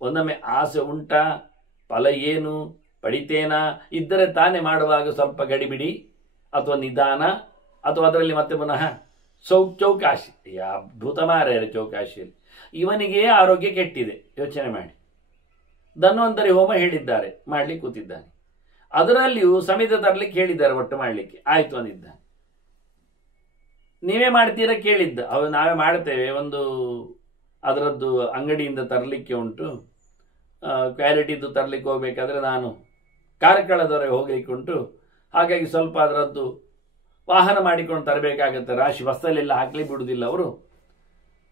ಒಂದೊಮ್ಮೆ ಆಸೆ ಉಂಟಾ, ಫಲ ಏನು, ಪಡಿತೇನಾ ಇದ್ದರೆ ತಾನೇ ಮಾಡುವಾಗ ಸ್ವಲ್ಪ ಗಡಿಬಿಡಿ ಅಥವಾ ನಿಧಾನ, ಅಥವಾ ಅದರಲ್ಲಿ ಮತ್ತೆ ಪುನಃ ಚೌಕಾಶಿ. ಅದ್ಭುತ ಮಾರ್ಯಾರೆ ಚೌಕಾಶಿಯಲ್ಲಿ. ಇವನಿಗೆ ಆರೋಗ್ಯ ಕೆಟ್ಟಿದೆ, ಯೋಚನೆ ಮಾಡಿ. ಧನ್ವಂತರಿ ಹೋಮ ಹೇಳಿದ್ದಾರೆ, ಮಾಡ್ಲಿಕ್ಕೆ ಕೂತಿದ್ದಾನೆ. ಅದರಲ್ಲಿಯೂ ಸಮಿತ ತರಲಿಕ್ಕೆ ಹೇಳಿದ್ದಾರೆ, ಒಟ್ಟು ಮಾಡಲಿಕ್ಕೆ ಆಯ್ತು ಅಂದಿದ್ದಾನೆ. ನೀವೇ ಮಾಡ್ತೀರಾ ಕೇಳಿದ್ದ. ಅವು ನಾವೇ ಮಾಡ್ತೇವೆ, ಒಂದು ಅದರದ್ದು ಅಂಗಡಿಯಿಂದ ತರಲಿಕ್ಕೆ ಉಂಟು, ಕ್ವಾಲಿಟಿದ್ದು ತರಲಿಕ್ಕೆ ಹೋಗ್ಬೇಕಾದ್ರೆ ನಾನು ಕಾರ್ಕಳದವರೆಗೆ ಹೋಗ್ಲಿಕ್ಕೆ ಉಂಟು, ಹಾಗಾಗಿ ಸ್ವಲ್ಪ ಅದರದ್ದು ವಾಹನ ಮಾಡಿಕೊಂಡು ತರಬೇಕಾಗತ್ತೆ, ರಾಶಿ ಬಸ್ಸಲ್ಲೆಲ್ಲ ಹಾಕ್ಲಿ ಬಿಡುವುದಿಲ್ಲ ಅವರು.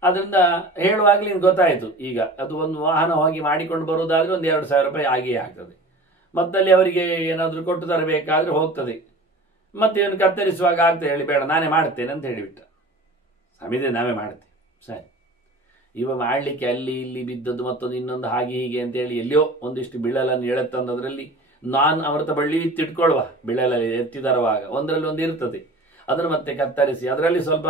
ಅದರಿಂದ ಹೇಳುವಾಗಲೇ ನಿಮ್ಗೆ ಗೊತ್ತಾಯಿತು. ಈಗ ಅದು ಒಂದು ವಾಹನ ಹೋಗಿ ಮಾಡಿಕೊಂಡು ಬರುವುದಾದ್ರೆ ಒಂದು 2,000 ರೂಪಾಯಿ ಆಗಿಯೇ ಆಗ್ತದೆ. ಮತ್ತಲ್ಲಿ ಅವರಿಗೆ ಏನಾದರೂ ಕೊಟ್ಟು ತರಬೇಕಾದ್ರೆ ಹೋಗ್ತದೆ. ಮತ್ತೆ ಇವನು ಕತ್ತರಿಸುವಾಗ ಆಗ್ತದೆ ಹೇಳಿ, ಬೇಡ ನಾನೇ ಮಾಡ್ತೇನೆ ಅಂತ ಹೇಳಿಬಿಟ್ಟ. ಸಮಿದೆ ನಾವೇ ಮಾಡ್ತೇವೆ. ಸರಿ, ಇವ ಮಾಡಲಿಕ್ಕೆ ಅಲ್ಲಿ ಇಲ್ಲಿ ಬಿದ್ದದ್ದು ಮತ್ತೊಂದು ಇನ್ನೊಂದು ಹಾಗೆ ಹೀಗೆ ಅಂತೇಳಿ ಎಲ್ಲಿಯೋ ಒಂದಿಷ್ಟು ಬಿಳಲನ್ನು ಎಳೆತಂದದ್ರಲ್ಲಿ ನಾನು ಅಮೃತ ಬಳ್ಳಿ ತಿಟ್ಕೊಳ್ಳುವ ಬಿಳಲಲ್ಲಿ ಎತ್ತಿ ತರುವಾಗ ಒಂದರಲ್ಲಿ ಒಂದು ಇರ್ತದೆ, ಅದನ್ನು ಮತ್ತೆ ಕತ್ತರಿಸಿ ಅದರಲ್ಲಿ ಸ್ವಲ್ಪ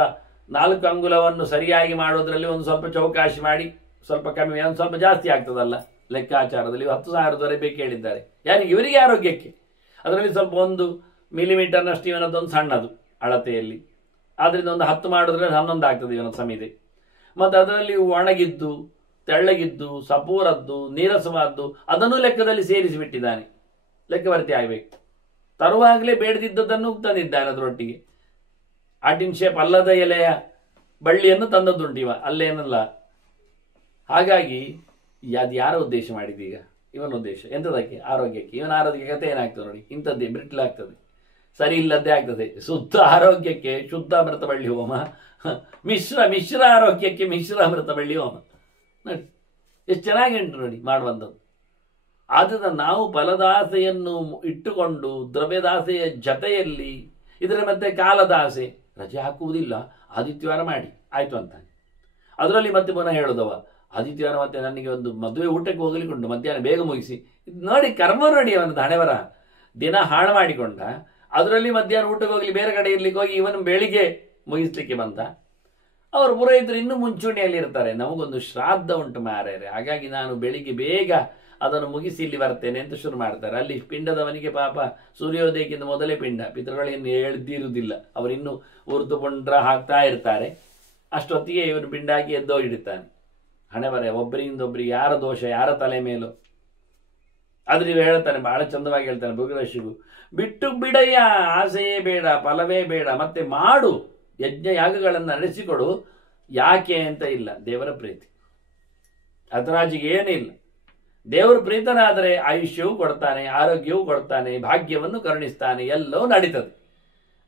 4 ಅಂಗುಲವನ್ನು ಸರಿಯಾಗಿ ಮಾಡೋದ್ರಲ್ಲಿ ಒಂದು ಸ್ವಲ್ಪ ಚೌಕಾಶಿ ಮಾಡಿ ಸ್ವಲ್ಪ ಕಮ್ಮಿ, ಒಂದು ಸ್ವಲ್ಪ ಜಾಸ್ತಿ ಆಗ್ತದಲ್ಲ ಲೆಕ್ಕಾಚಾರದಲ್ಲಿ. 10,000 ಬೇಕು ಹೇಳಿದ್ದಾರೆ. ಯಾರಿಗೆ? ಇವರಿಗೆ ಆರೋಗ್ಯಕ್ಕೆ. ಅದರಲ್ಲಿ ಸ್ವಲ್ಪ 1 ಮಿಲಿಮೀಟರ್ನಷ್ಟು ಇವನದೊಂದು ಸಣ್ಣದು ಅಳತೆಯಲ್ಲಿ, ಆದ್ರಿಂದ ಒಂದು 10 ಮಾಡಿದ್ರೆ 11 ಆಗ್ತದೆ ಇವನ ಸಮಿದೆ. ಮತ್ತು ಅದರಲ್ಲಿ ಒಣಗಿದ್ದು ತೆಳ್ಳಗಿದ್ದು ಸಪೂರದ್ದು ನೀರಸವಾದ್ದು ಅದನ್ನು ಲೆಕ್ಕದಲ್ಲಿ ಸೇರಿಸಿಬಿಟ್ಟಿದ್ದಾನೆ. ಲೆಕ್ಕವರ್ತಿ ಆಗಬೇಕು. ತರುವಾಗಲೇ ಬೇಡದಿದ್ದದನ್ನು ತಂದಿದ್ದಾನೆ ಅದರೊಟ್ಟಿಗೆ. ಆಟಿನ್ ಶೇಪ್ ಅಲ್ಲದ ಎಲೆಯ ಬಳ್ಳಿಯನ್ನು ತಂದದ್ದುಂಟು ಇವ, ಅಲ್ಲೇನಲ್ಲ. ಹಾಗಾಗಿ ಅದು ಯಾರ ಉದ್ದೇಶ ಮಾಡಿದೀಗ? ಇವನ ಉದ್ದೇಶ ಎಂಥದಕ್ಕೆ? ಆರೋಗ್ಯಕ್ಕೆ. ಇವನ ಆರೋಗ್ಯ ಕತೆ ಏನಾಗ್ತದೆ ನೋಡಿ, ಇಂಥದ್ದೇ ಬ್ರಿಟ್ಲಾಗ್ತದೆ, ಸರಿ ಇಲ್ಲದ್ದೇ ಆಗ್ತದೆ. ಶುದ್ಧ ಆರೋಗ್ಯಕ್ಕೆ ಶುದ್ಧ ಅಮೃತ ಬಳ್ಳಿ ಹೋಮ, ಮಿಶ್ರ ಆರೋಗ್ಯಕ್ಕೆ ಮಿಶ್ರ ಅಮೃತ ಬಳ್ಳಿ ಹೋಮ. ನೋಡಿ ಎಷ್ಟು ಚೆನ್ನಾಗಿ ಉಂಟು ನೋಡಿ ಮಾಡುವಂಥದ್ದು. ಆದ್ದರಿಂದ ನಾವು ಫಲದಾಸೆಯನ್ನು ಇಟ್ಟುಕೊಂಡು ದ್ರವ್ಯದಾಸೆಯ ಜತೆಯಲ್ಲಿ ಇದರ ಮತ್ತೆ ಕಾಲದಾಸೆ, ರಜೆ ಹಾಕುವುದಿಲ್ಲ, ಆದಿತ್ಯವಾರ ಮಾಡಿ ಆಯ್ತು ಅಂತಾನೆ. ಅದರಲ್ಲಿ ಮತ್ತೆ ಪುನಃ ಹೇಳೋದವ, ಆದಿತ್ಯವಾರ ಮತ್ತೆ ನನಗೆ ಒಂದು ಮದುವೆ ಊಟಕ್ಕೆ ಹೋಗ್ಲಿಕ್ಕೆ ಉಂಟು, ಮಧ್ಯಾಹ್ನ ಬೇಗ ಮುಗಿಸಿ. ನೋಡಿ ಕರ್ಮ ನೋಡಿ, ಅವನದ್ದು ಹಣೆವರ ದಿನ ಹಾಳು ಮಾಡಿಕೊಂಡ. ಅದರಲ್ಲಿ ಮಧ್ಯಾಹ್ನ ಊಟಕ್ಕೆ ಹೋಗ್ಲಿ, ಬೇರೆ ಕಡೆ ಇರ್ಲಿಕ್ಕೆ ಹೋಗಿ ಇವನು ಬೆಳಿಗ್ಗೆ ಮುಗಿಸ್ಲಿಕ್ಕೆ ಬಂದ. ಅವರು ಪುರೋಹಿತರು ಇನ್ನೂ ಮುಂಚೂಣಿಯಲ್ಲಿ ಇರ್ತಾರೆ, ನಮಗೊಂದು ಶ್ರಾದ್ದ ಉಂಟು ಮಾರ್ಯಾರೆ, ಹಾಗಾಗಿ ನಾನು ಬೆಳಿಗ್ಗೆ ಬೇಗ ಅದನ್ನು ಮುಗಿಸಿ ಇಲ್ಲಿ ಬರ್ತೇನೆ ಅಂತ ಶುರು ಮಾಡ್ತಾರೆ. ಅಲ್ಲಿ ಪಿಂಡದವನಿಗೆ ಪಾಪ ಸೂರ್ಯೋದಯಕ್ಕಿಂತ ಮೊದಲೇ ಪಿಂಡ, ಪಿತೃಗಳೇನು ಎಳ್ದಿರುವುದಿಲ್ಲ, ಅವರಿನ್ನೂ ಉರ್ದು ಪುಂಡ್ರ ಹಾಕ್ತಾ ಇರ್ತಾರೆ. ಅಷ್ಟೊತ್ತಿಗೆ ಇವನು ಪಿಂಡ ಹಾಕಿ ಎದ್ದೋಗಿಡ್ತಾನೆ. ಹಣೆ ಬರೆ ಒಬ್ಬರಿಂದ ಒಬ್ಬರಿಗೆ ಯಾರ ದೋಷ ಯಾರ ತಲೆ ಮೇಲೂ. ಆದ್ರೆ ಇವ ಹೇಳ್ತಾನೆ, ಬಹಳ ಚಂದವಾಗಿ ಹೇಳ್ತಾನೆ ಭೃಗುರಶಿಗೂ, ಬಿಟ್ಟು ಬಿಡಯ್ಯ, ಆಸೆಯೇ ಬೇಡ, ಫಲವೇ ಬೇಡ, ಮತ್ತೆ ಮಾಡು, ಯಜ್ಞ ಯಾಗಗಳನ್ನು ನಡೆಸಿಕೊಡು. ಯಾಕೆ ಅಂತ ಇಲ್ಲ, ದೇವರ ಪ್ರೀತಿ. ಅಥರಾಜಿಗೆ ಏನಿಲ್ಲ, ದೇವರು ಪ್ರೀತನಾದರೆ ಆಯುಷ್ಯವೂ ಕೊಡ್ತಾನೆ, ಆರೋಗ್ಯವೂ ಕೊಡ್ತಾನೆ, ಭಾಗ್ಯವನ್ನು ಕರುಣಿಸ್ತಾನೆ, ಎಲ್ಲವೂ ನಡೀತದೆ.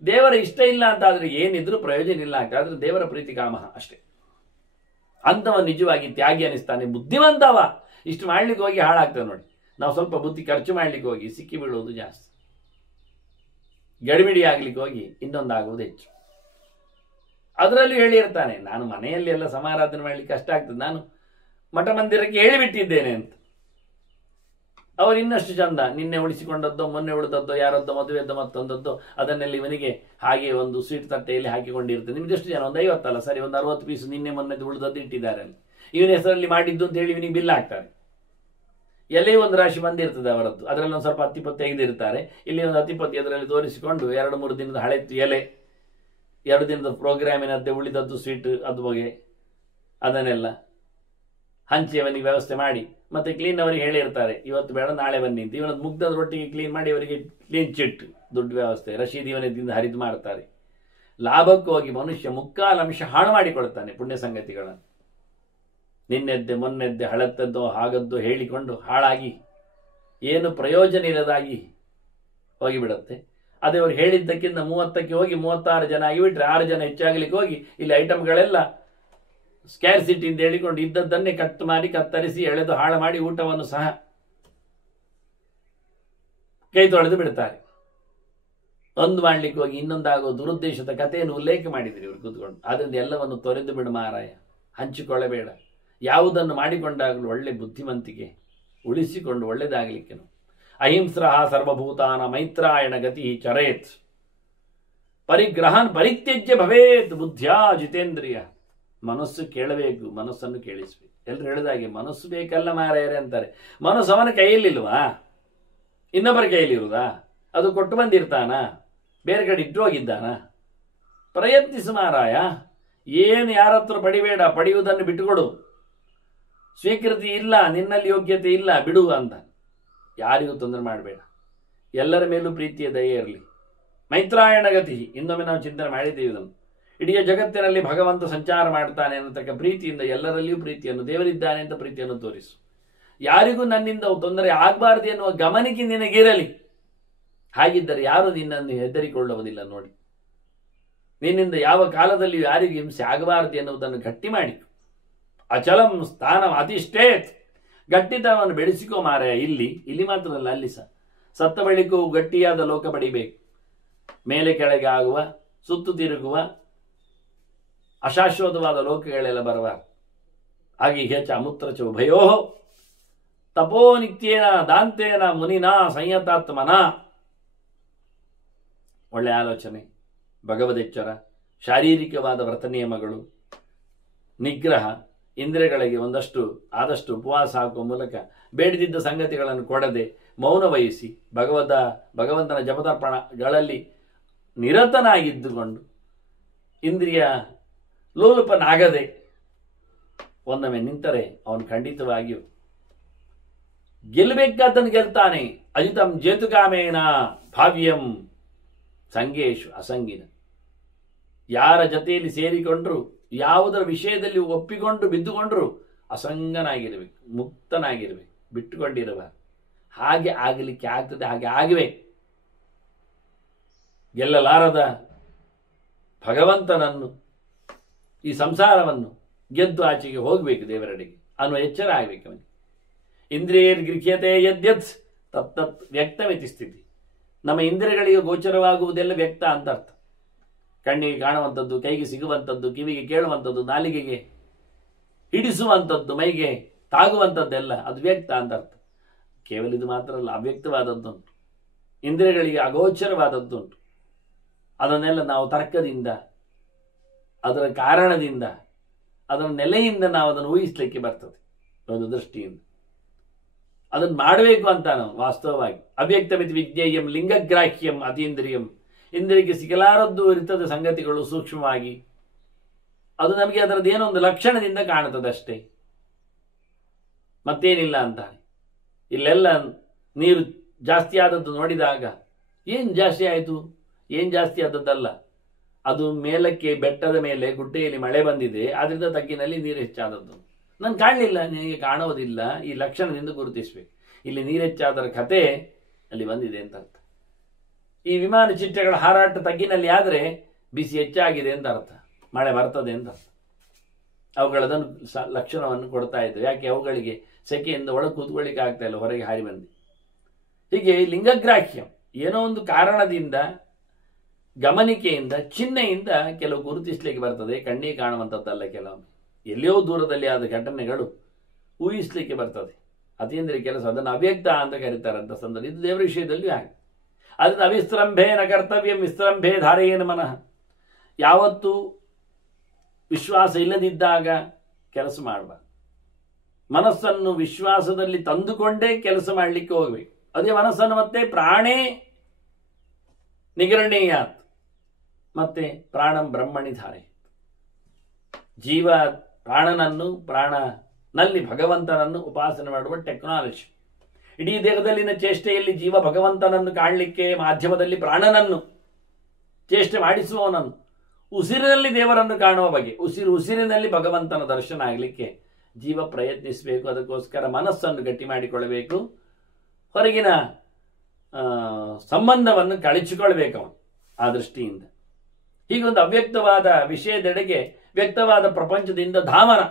ದೇವರ ಇಷ್ಟ ಇಲ್ಲ ಅಂತಾದ್ರೆ ಏನಿದ್ರೂ ಪ್ರಯೋಜನ ಇಲ್ಲ ಅಂತಾದ್ರೆ ದೇವರ ಪ್ರೀತಿ ಕಾಮ ಅಷ್ಟೇ. ಅಂತವ ನಿಜವಾಗಿ ತ್ಯಾಗಿ ಅನಿಸ್ತಾನೆ, ಬುದ್ಧಿವಂತವ. ಇಷ್ಟು ಮಾಡ್ಲಿಕ್ಕೆ ಹೋಗಿ ಹಾಳಾಗ್ತದೆ ನೋಡಿ. ನಾವು ಸ್ವಲ್ಪ ಬುದ್ಧಿ ಖರ್ಚು ಮಾಡ್ಲಿಕ್ಕೆ ಹೋಗಿ ಸಿಕ್ಕಿ ಬೀಳುವುದು ಜಾಸ್ತಿ, ಗಡಿಬಿಡಿ ಆಗ್ಲಿಕ್ಕೆ ಹೋಗಿ ಇನ್ನೊಂದಾಗುವುದು ಹೆಚ್ಚು. ಅದರಲ್ಲೂ ಹೇಳಿರ್ತಾನೆ, ನಾನು ಮನೆಯಲ್ಲಿ ಎಲ್ಲ ಸಮಾರಾಧನೆ ಮಾಡ್ಲಿಕ್ಕೆ ಕಷ್ಟ ಆಗ್ತದೆ, ನಾನು ಮಠ ಮಂದಿರಕ್ಕೆ ಹೇಳಿಬಿಟ್ಟಿದ್ದೇನೆ ಅಂತ. ಅವರು ಇನ್ನಷ್ಟು ಚಂದ, ನಿನ್ನೆ ಉಳಿಸಿಕೊಂಡದ್ದೋ ಮೊನ್ನೆ ಉಳಿದದ್ದೋ ಯಾರದ್ದೋ ಮದುವೆದ್ದೋ ಮತ್ತೊಂದದ್ದೋ ಅದನ್ನೆಲ್ಲ ಇವನಿಗೆ ಹಾಗೆ ಒಂದು ಸ್ವೀಟ್ ತಟ್ಟೆಯಲ್ಲಿ ಹಾಕಿಕೊಂಡಿರ್ತದೆ. ನಿಮ್ಗೆ ಎಷ್ಟು ಜನ? ಒಂದು 50 ಅಲ್ಲ ಸರಿ, ಒಂದು 60 ಪೀಸ್ ನಿನ್ನೆ ಮೊನ್ನೆದು ಉಳಿದದ್ದು ಇಟ್ಟಿದ್ದಾರೆ ಅಲ್ಲಿ, ಇವನ ಹೆಸರಲ್ಲಿ ಮಾಡಿದ್ದು ಅಂತ ಹೇಳಿ ಇವನಿಗೆ ಬಿಲ್ ಹಾಕ್ತಾರೆ. ಎಲ್ಲೇ ಒಂದು ರಾಶಿ ಬಂದಿರ್ತದೆ ಅವರದ್ದು, ಅದರಲ್ಲಿ ಒಂದು ಸ್ವಲ್ಪ 10-20 ತೆಗೆದಿರ್ತಾರೆ. ಇಲ್ಲಿ ಒಂದು 10-20 ಅದರಲ್ಲಿ ತೋರಿಸಿಕೊಂಡು 2-3 ದಿನದ ಹಳೆತ್ತು ಎಲೆ, 2 ದಿನದ ಪ್ರೋಗ್ರಾಮಿನದ್ದೇ ಉಳಿದದ್ದು ಸ್ವೀಟ್ ಅದು ಬಗೆ ಅದನ್ನೆಲ್ಲ ಹಂಚಿ ಅವನಿಗೆ ವ್ಯವಸ್ಥೆ ಮಾಡಿ, ಮತ್ತೆ ಕ್ಲೀನ್ ಅವರಿಗೆ ಹೇಳಿರ್ತಾರೆ, ಇವತ್ತು ಬೇಡ ನಾಳೆ ಬನ್ನಿ ಅಂತ. ಇವನದ್ದು ಮುಗ್ಧದ ರೊಟ್ಟಿಗೆ ಕ್ಲೀನ್ ಮಾಡಿ ಅವರಿಗೆ ಕ್ಲೀನ್ ಚಿಟ್ ದುಡ್ಡು ವ್ಯವಸ್ಥೆ ರಶೀದಿ ಇವನದಿಂದ ಹರಿದು ಮಾಡ್ತಾರೆ. ಲಾಭಕ್ಕೆ ಹೋಗಿ ಮನುಷ್ಯ 3/4 ಅಂಶ ಹಾಳು ಮಾಡಿಕೊಳ್ತಾನೆ ಪುಣ್ಯ ಸಂಗತಿಗಳನ್ನು. ನಿನ್ನೆದ್ದೆ ಮೊನ್ನೆದ್ದೆ ಹಳತ್ತದ್ದೋ ಹಾಗದ್ದೋ ಹೇಳಿಕೊಂಡು ಹಾಳಾಗಿ ಏನು ಪ್ರಯೋಜನ ಇರದಾಗಿ ಹೋಗಿಬಿಡತ್ತೆ. ಅದೇ ಅವ್ರು ಹೇಳಿದ್ದಕ್ಕಿಂತ 30ಕ್ಕೆ ಹೋಗಿ 36 ಜನ ಆಗಿಬಿಟ್ರೆ 6 ಜನ ಹೆಚ್ಚಾಗಲಿಕ್ಕೆ ಹೋಗಿ ಇಲ್ಲಿ ಐಟಮ್ಗಳೆಲ್ಲ ಸ್ಕ್ಯಾರ್ಸಿಟಿ ಅಂತ ಹೇಳಿಕೊಂಡು ಇದ್ದದ್ದನ್ನೇ ಕಟ್ ಮಾಡಿ ಕತ್ತರಿಸಿ ಎಳೆದು ಹಾಳು ಮಾಡಿ ಊಟವನ್ನು ಸಹ ಕೈ ತೊಳೆದು ಬಿಡ್ತಾರೆ. ಒಂದು ಮಾಡ್ಲಿಕ್ಕೆ ಹೋಗಿ ಇನ್ನೊಂದಾಗೋ ದುರುದ್ದೇಶದ ಕಥೆಯನ್ನು ಉಲ್ಲೇಖ ಮಾಡಿದ್ರು ಇವರು ಕೂತ್ಕೊಂಡು. ಆದ್ರಿಂದ ಎಲ್ಲವನ್ನು ತೊರೆದು ಬಿಡು ಮಾರಾಯ, ಹಂಚಿಕೊಳ್ಳಬೇಡ. ಯಾವುದನ್ನು ಮಾಡಿಕೊಂಡಾಗಲೂ ಒಳ್ಳೆ ಬುದ್ಧಿವಂತಿಕೆ ಉಳಿಸಿಕೊಂಡು ಒಳ್ಳೆದಾಗಲಿಕ್ಕೆ. ಅಹಿಂಸ್ರಃ ಸರ್ವಭೂತಾನ ಮೈತ್ರಾಯಣ ಗತಿ ಚರೇತ್, ಪರಿಗ್ರಹನ್ ಪರಿತ್ಯಜ್ಯ ಭವೇತ್ ಬುದ್ಧ್ಯಾ ಜಿತೇಂದ್ರಿಯ. ಮನಸ್ಸು ಕೇಳಬೇಕು, ಮನಸ್ಸನ್ನು ಕೇಳಿಸ್ಬೇಕು. ಎಲ್ಲರೂ ಹೇಳಿದಾಗೆ ಮನಸ್ಸು ಬೇಕಲ್ಲ ಮಾರಾಯರೆ ಅಂತಾರೆ. ಮನಸ್ಸು ಅವನ ಕೈಯಲ್ಲಿಲ್ವಾ? ಇನ್ನೊಬ್ಬರ ಕೈಯಲ್ಲಿ ಇರುವುದಾ? ಅದು ಕೊಟ್ಟು ಬಂದಿರ್ತಾನ? ಬೇರೆ ಕಡೆ ಇಟ್ಟು ಹೋಗಿದ್ದಾನ? ಪ್ರಯತ್ನಿಸು ಮಾರಾಯ. ಏನು ಯಾರ ಹತ್ರ ಪಡಿಬೇಡ, ಪಡೆಯುವುದನ್ನು ಬಿಟ್ಟುಕೊಡು. ಸ್ವೀಕೃತಿ ಇಲ್ಲ, ನಿನ್ನಲ್ಲಿ ಯೋಗ್ಯತೆ ಇಲ್ಲ, ಬಿಡು ಅಂತ. ಯಾರಿಗೂ ತೊಂದರೆ ಮಾಡಬೇಡ, ಎಲ್ಲರ ಮೇಲೂ ಪ್ರೀತಿಯ ದಯೆ ಇರಲಿ. ಮೈತ್ರಾಯಣ ಗತಿ, ಇನ್ನೊಮ್ಮೆ ನಾವು ಚಿಂತನೆ ಮಾಡಿದ್ದೀವಿ ಇದನ್ನು. ಇಡೀ ಜಗತ್ತಿನಲ್ಲಿ ಭಗವಂತ ಸಂಚಾರ ಮಾಡ್ತಾನೆ ಅನ್ನತಕ್ಕ ಪ್ರೀತಿಯಿಂದ ಎಲ್ಲರಲ್ಲಿಯೂ ಪ್ರೀತಿಯನ್ನು, ದೇವರಿದ್ದಾನೆ ಅಂತ ಪ್ರೀತಿಯನ್ನು ತೋರಿಸು. ಯಾರಿಗೂ ನನ್ನಿಂದ ತೊಂದರೆ ಆಗಬಾರದು ಎನ್ನುವ ಗಮನಿಕೆ ನಿನಗಿರಲಿ. ಹಾಗಿದ್ದರೆ ಯಾರು ನಿನ್ನನ್ನು ಹೆದರಿಕೊಳ್ಳುವುದಿಲ್ಲ. ನೋಡಿ, ನಿನ್ನಿಂದ ಯಾವ ಕಾಲದಲ್ಲಿಯೂ ಯಾರಿಗೂ ಹಿಂಸೆ ಆಗಬಾರದು ಎನ್ನುವುದನ್ನು ಗಟ್ಟಿ ಮಾಡಿ, ಅಚಲಂ ಸ್ಥಾನಂ ಅತಿಷ್ಠೇತ್, ಗಟ್ಟಿತನವನ್ನು ಬೆಳೆಸಿಕೋ ಮಾರಾಯ. ಇಲ್ಲಿ ಮಾತ್ರ ಅಲ್ಲ, ಅಲ್ಲಿ ಸಹ ಸತ್ತ ಬಳಿಕೂ ಗಟ್ಟಿಯಾದ ಲೋಕ ಪಡಿಬೇಕು. ಮೇಲೆ ಕೆಳಗೆ ಆಗುವ, ಸುತ್ತು ತಿರುಗುವ ಅಶಾಶ್ವತವಾದ ಲೋಕಗಳೆಲ್ಲ ಬರಬಾರದು. ಹಾಗೆ ಹೆಚ್ಚ ಅಮೂತ್ರಚ ಉಭಯೋ ತಪೋ ನಿತ್ಯೇನ ದಾಂತೇನ ಮುನಿನಾ ಸಂಯತಾತ್ಮನ. ಒಳ್ಳೆ ಆಲೋಚನೆ, ಭಗವದೆಚ್ಚರ, ಶಾರೀರಿಕವಾದ ವ್ರತ ನಿಯಮಗಳು, ನಿಗ್ರಹ, ಇಂದ್ರಿಯಗಳಿಗೆ ಆದಷ್ಟು ಉಪವಾಸ ಹಾಕುವ ಮೂಲಕ ಬೇಡದಿದ್ದ ಸಂಗತಿಗಳನ್ನು ಕೊಡದೆ ಮೌನ ವಹಿಸಿ ಭಗವಂತನ ಜಪತರ್ಪಣಗಳಲ್ಲಿ ನಿರತನಾಗಿದ್ದುಕೊಂಡು ಇಂದ್ರಿಯ ಲೋಲುಪನಾಗದೆ ಒಂದೊಮ್ಮೆ ನಿಂತರೆ ಅವನು ಖಂಡಿತವಾಗಿಯೂ ಗೆಲ್ಲಬೇಕಾದ್ದನ್ನು ಗೆಲ್ತಾನೆ. ಅಜಿತಂ ಜೇತುಕಾಮೇನ ಭಾವ್ಯಂ ಸಂಗೇಶು ಅಸಂಗಿನ. ಯಾರ ಜೊತೆಯಲ್ಲಿ ಸೇರಿಕೊಂಡ್ರು, ಯಾವುದರ ವಿಷಯದಲ್ಲಿ ಒಪ್ಪಿಕೊಂಡು ಬಿದ್ದುಕೊಂಡ್ರು ಅಸಂಗನಾಗಿರ್ಬೇಕು, ಮುಕ್ತನಾಗಿರ್ಬೇಕು, ಬಿಟ್ಟುಕೊಂಡಿರುವ ಹಾಗೆ ಆಗಲಿಕ್ಕೆ ಆಗ್ತದೆ. ಹಾಗೆ ಆಗಬೇಕು. ಗೆಲ್ಲಲಾರದ ಭಗವಂತನನ್ನು, ಈ ಸಂಸಾರವನ್ನು ಗೆದ್ದು ಆಚೆಗೆ ಹೋಗಬೇಕು ದೇವರಡೆಗೆ ಅನ್ನುವ ಎಚ್ಚರ ಆಗಬೇಕು ಅವನಿಗೆ. ಇಂದ್ರಿಯರ್ಗೃಹ್ಯತೆ ಯದ್ಯತ್ ತತ್ತತ್ ವ್ಯಕ್ತಮಿತಿ ಸ್ಥಿತಿ. ನಮ್ಮ ಇಂದ್ರಿಯಗಳಿಗೆ ಗೋಚರವಾಗುವುದೆಲ್ಲ ವ್ಯಕ್ತ ಅಂತ ಅರ್ಥ. ಕಣ್ಣಿಗೆ ಕಾಣುವಂಥದ್ದು, ಕೈಗೆ ಸಿಗುವಂಥದ್ದು, ಕಿವಿಗೆ ಕೇಳುವಂಥದ್ದು, ನಾಲಿಗೆಗೆ ಹಿಡಿಸುವಂಥದ್ದು, ಮೈಗೆ ತಾಗುವಂಥದ್ದೆಲ್ಲ ಅದು ವ್ಯಕ್ತ ಅಂತ ಅರ್ಥ. ಕೇವಲ ಇದು ಮಾತ್ರ ಅಲ್ಲ, ಅವ್ಯಕ್ತವಾದದ್ದುಂಟು, ಇಂದ್ರಿಯಗಳಿಗೆ ಅಗೋಚರವಾದದ್ದುಂಟು. ಅದನ್ನೆಲ್ಲ ನಾವು ತರ್ಕದಿಂದ, ಅದರ ಕಾರಣದಿಂದ, ಅದರ ನೆಲೆಯಿಂದ ನಾವು ಅದನ್ನು ಊಹಿಸಲಿಕ್ಕೆ ಬರ್ತದೆ. ಒಂದು ದೃಷ್ಟಿಯಿಂದ ಅದನ್ನು ಮಾಡಬೇಕು ಅಂತ ನಾವು ವಾಸ್ತವವಾಗಿ ಅವ್ಯಕ್ತಮಿತಿ ವಿಜ್ಞೇಯಂ ಲಿಂಗಗ್ರಾಹ್ಯಂ ಅತೀಂದ್ರಿಯಂ. ಇಂದ್ರಿಯಕ್ಕೆ ಸಿಗಲಾರದ್ದು ಇರ್ತದೆ ಸಂಗತಿಗಳು ಸೂಕ್ಷ್ಮವಾಗಿ. ಅದು ನಮಗೆ ಅದರದ್ದು ಏನೋ ಒಂದು ಲಕ್ಷಣದಿಂದ ಕಾಣುತ್ತದೆ ಅಷ್ಟೇ, ಮತ್ತೇನಿಲ್ಲ ಅಂತಾನೆ. ಇಲ್ಲೆಲ್ಲ ನೀರು ಜಾಸ್ತಿ ಆದದ್ದು ನೋಡಿದಾಗ ಏನು ಜಾಸ್ತಿ ಆಯಿತು, ಏನು ಜಾಸ್ತಿ ಆದದ್ದಲ್ಲ, ಅದು ಮೇಲಕ್ಕೆ ಬೆಟ್ಟದ ಮೇಲೆ ಗುಡ್ಡೆಯಲ್ಲಿ ಮಳೆ ಬಂದಿದೆ, ಅದರಿಂದ ತಗ್ಗಿನಲ್ಲಿ ನೀರು ಹೆಚ್ಚಾದದ್ದು. ನಾನು ಕಾಣಲಿಲ್ಲ, ನಿನಗೆ ಕಾಣುವುದಿಲ್ಲ. ಈ ಲಕ್ಷಣದಿಂದ ಗುರುತಿಸಬೇಕು. ಇಲ್ಲಿ ನೀರು ಹೆಚ್ಚಾದರ ಕತೆ ಅಲ್ಲಿ ಬಂದಿದೆ ಅಂತ ಅರ್ಥ. ಈ ವಿಮಾನ ಚಿಟ್ಟೆಗಳ ಹಾರಾಟ ತಗ್ಗಿನಲ್ಲಿ ಆದರೆ ಬಿಸಿ ಹೆಚ್ಚಾಗಿದೆ ಅಂತ ಅರ್ಥ, ಮಳೆ ಬರ್ತದೆ ಅಂತ ಅರ್ಥ. ಅವುಗಳದನ್ನು ಲಕ್ಷಣವನ್ನು ಕೊಡ್ತಾ ಇದ್ದವು. ಯಾಕೆ? ಅವುಗಳಿಗೆ ಸೆಕೆಯಿಂದ ಒಳಗೆ ಕೂತ್ಕೊಳ್ಳಿಕ್ಕೆ ಆಗ್ತಾ ಇಲ್ಲ, ಹೊರಗೆ ಹಾರಿ ಬಂದು. ಹೀಗೆ ಲಿಂಗಗ್ರಾಹ್ಯ ಏನೋ ಒಂದು ಕಾರಣದಿಂದ, ಗಮನಿಕೆಯಿಂದ, ಚಿಹ್ನೆಯಿಂದ ಕೆಲವು ಗುರುತಿಸಲಿಕ್ಕೆ ಬರ್ತದೆ. ಕಣ್ಣಿಗೆ ಕಾಣುವಂಥದ್ದಲ್ಲ, ಕೆಲವೊಮ್ಮೆ ಎಲ್ಲಿಯೋ ದೂರದಲ್ಲಿ ಆದ ಘಟನೆಗಳು ಊಹಿಸಲಿಕ್ಕೆ ಬರ್ತದೆ. ಅತೀಂದ್ರಿಯ ಕೆಲಸ, ಅದನ್ನು ಅವ್ಯಕ್ತ ಅಂತ ಕರೀತಾರಂತ ಸಂದರ್ಭ. ಇದು ದೇವರ ವಿಷಯದಲ್ಲಿ ಹಾಗೆ. ಅದನ್ನು ಅವಿಸ್ರಂಭೇನ ಕರ್ತವ್ಯ ವಿಸ್ರಂಭೇ ಧಾರೆಯೇನ ಮನಃ. ಯಾವತ್ತೂ ವಿಶ್ವಾಸ ಇಲ್ಲದಿದ್ದಾಗ ಕೆಲಸ ಮಾಡಬಾರ್ದು. ಮನಸ್ಸನ್ನು ವಿಶ್ವಾಸದಲ್ಲಿ ತಂದುಕೊಂಡೇ ಕೆಲಸ ಮಾಡಲಿಕ್ಕೆ ಹೋಗಬೇಕು. ಅದೇ ಮನಸ್ಸನ್ನು ಮತ್ತೆ ಪ್ರಾಣೇ ನಿಗರಣೀಯಾತ್, ಮತ್ತೆ ಪ್ರಾಣಂ ಬ್ರಹ್ಮಣಿ ಧಾರೆ. ಜೀವ ಪ್ರಾಣನನ್ನು, ಪ್ರಾಣನಲ್ಲಿ ಭಗವಂತನನ್ನು ಉಪಾಸನೆ ಮಾಡುವ ಟೆಕ್ನಾಲಜಿ. ಇಡೀ ದೇಹದಲ್ಲಿನ ಚೇಷ್ಟೆಯಲ್ಲಿ ಜೀವ ಭಗವಂತನನ್ನು ಕಾಣಲಿಕ್ಕೆ ಮಾಧ್ಯಮದಲ್ಲಿ ಪ್ರಾಣನನ್ನು ಚೇಷ್ಟೆ ಮಾಡಿಸುವವನನ್ನು, ಉಸಿರಿನಲ್ಲಿ ದೇವರನ್ನು ಕಾಣುವ ಬಗೆ, ಉಸಿರಿನಲ್ಲಿ ಭಗವಂತನ ದರ್ಶನ ಆಗಲಿಕ್ಕೆ ಜೀವ ಪ್ರಯತ್ನಿಸಬೇಕು. ಅದಕ್ಕೋಸ್ಕರ ಮನಸ್ಸನ್ನು ಗಟ್ಟಿ ಮಾಡಿಕೊಳ್ಳಬೇಕು, ಹೊರಗಿನ ಸಂಬಂಧವನ್ನು ಕಳಚಿಕೊಳ್ಬೇಕು ಅವನು ಆ ದೃಷ್ಟಿಯಿಂದ. ಹೀಗೊಂದು ಅವ್ಯಕ್ತವಾದ ವಿಷಯದೆಡೆಗೆ ವ್ಯಕ್ತವಾದ ಪ್ರಪಂಚದಿಂದ ಧಾಮನ.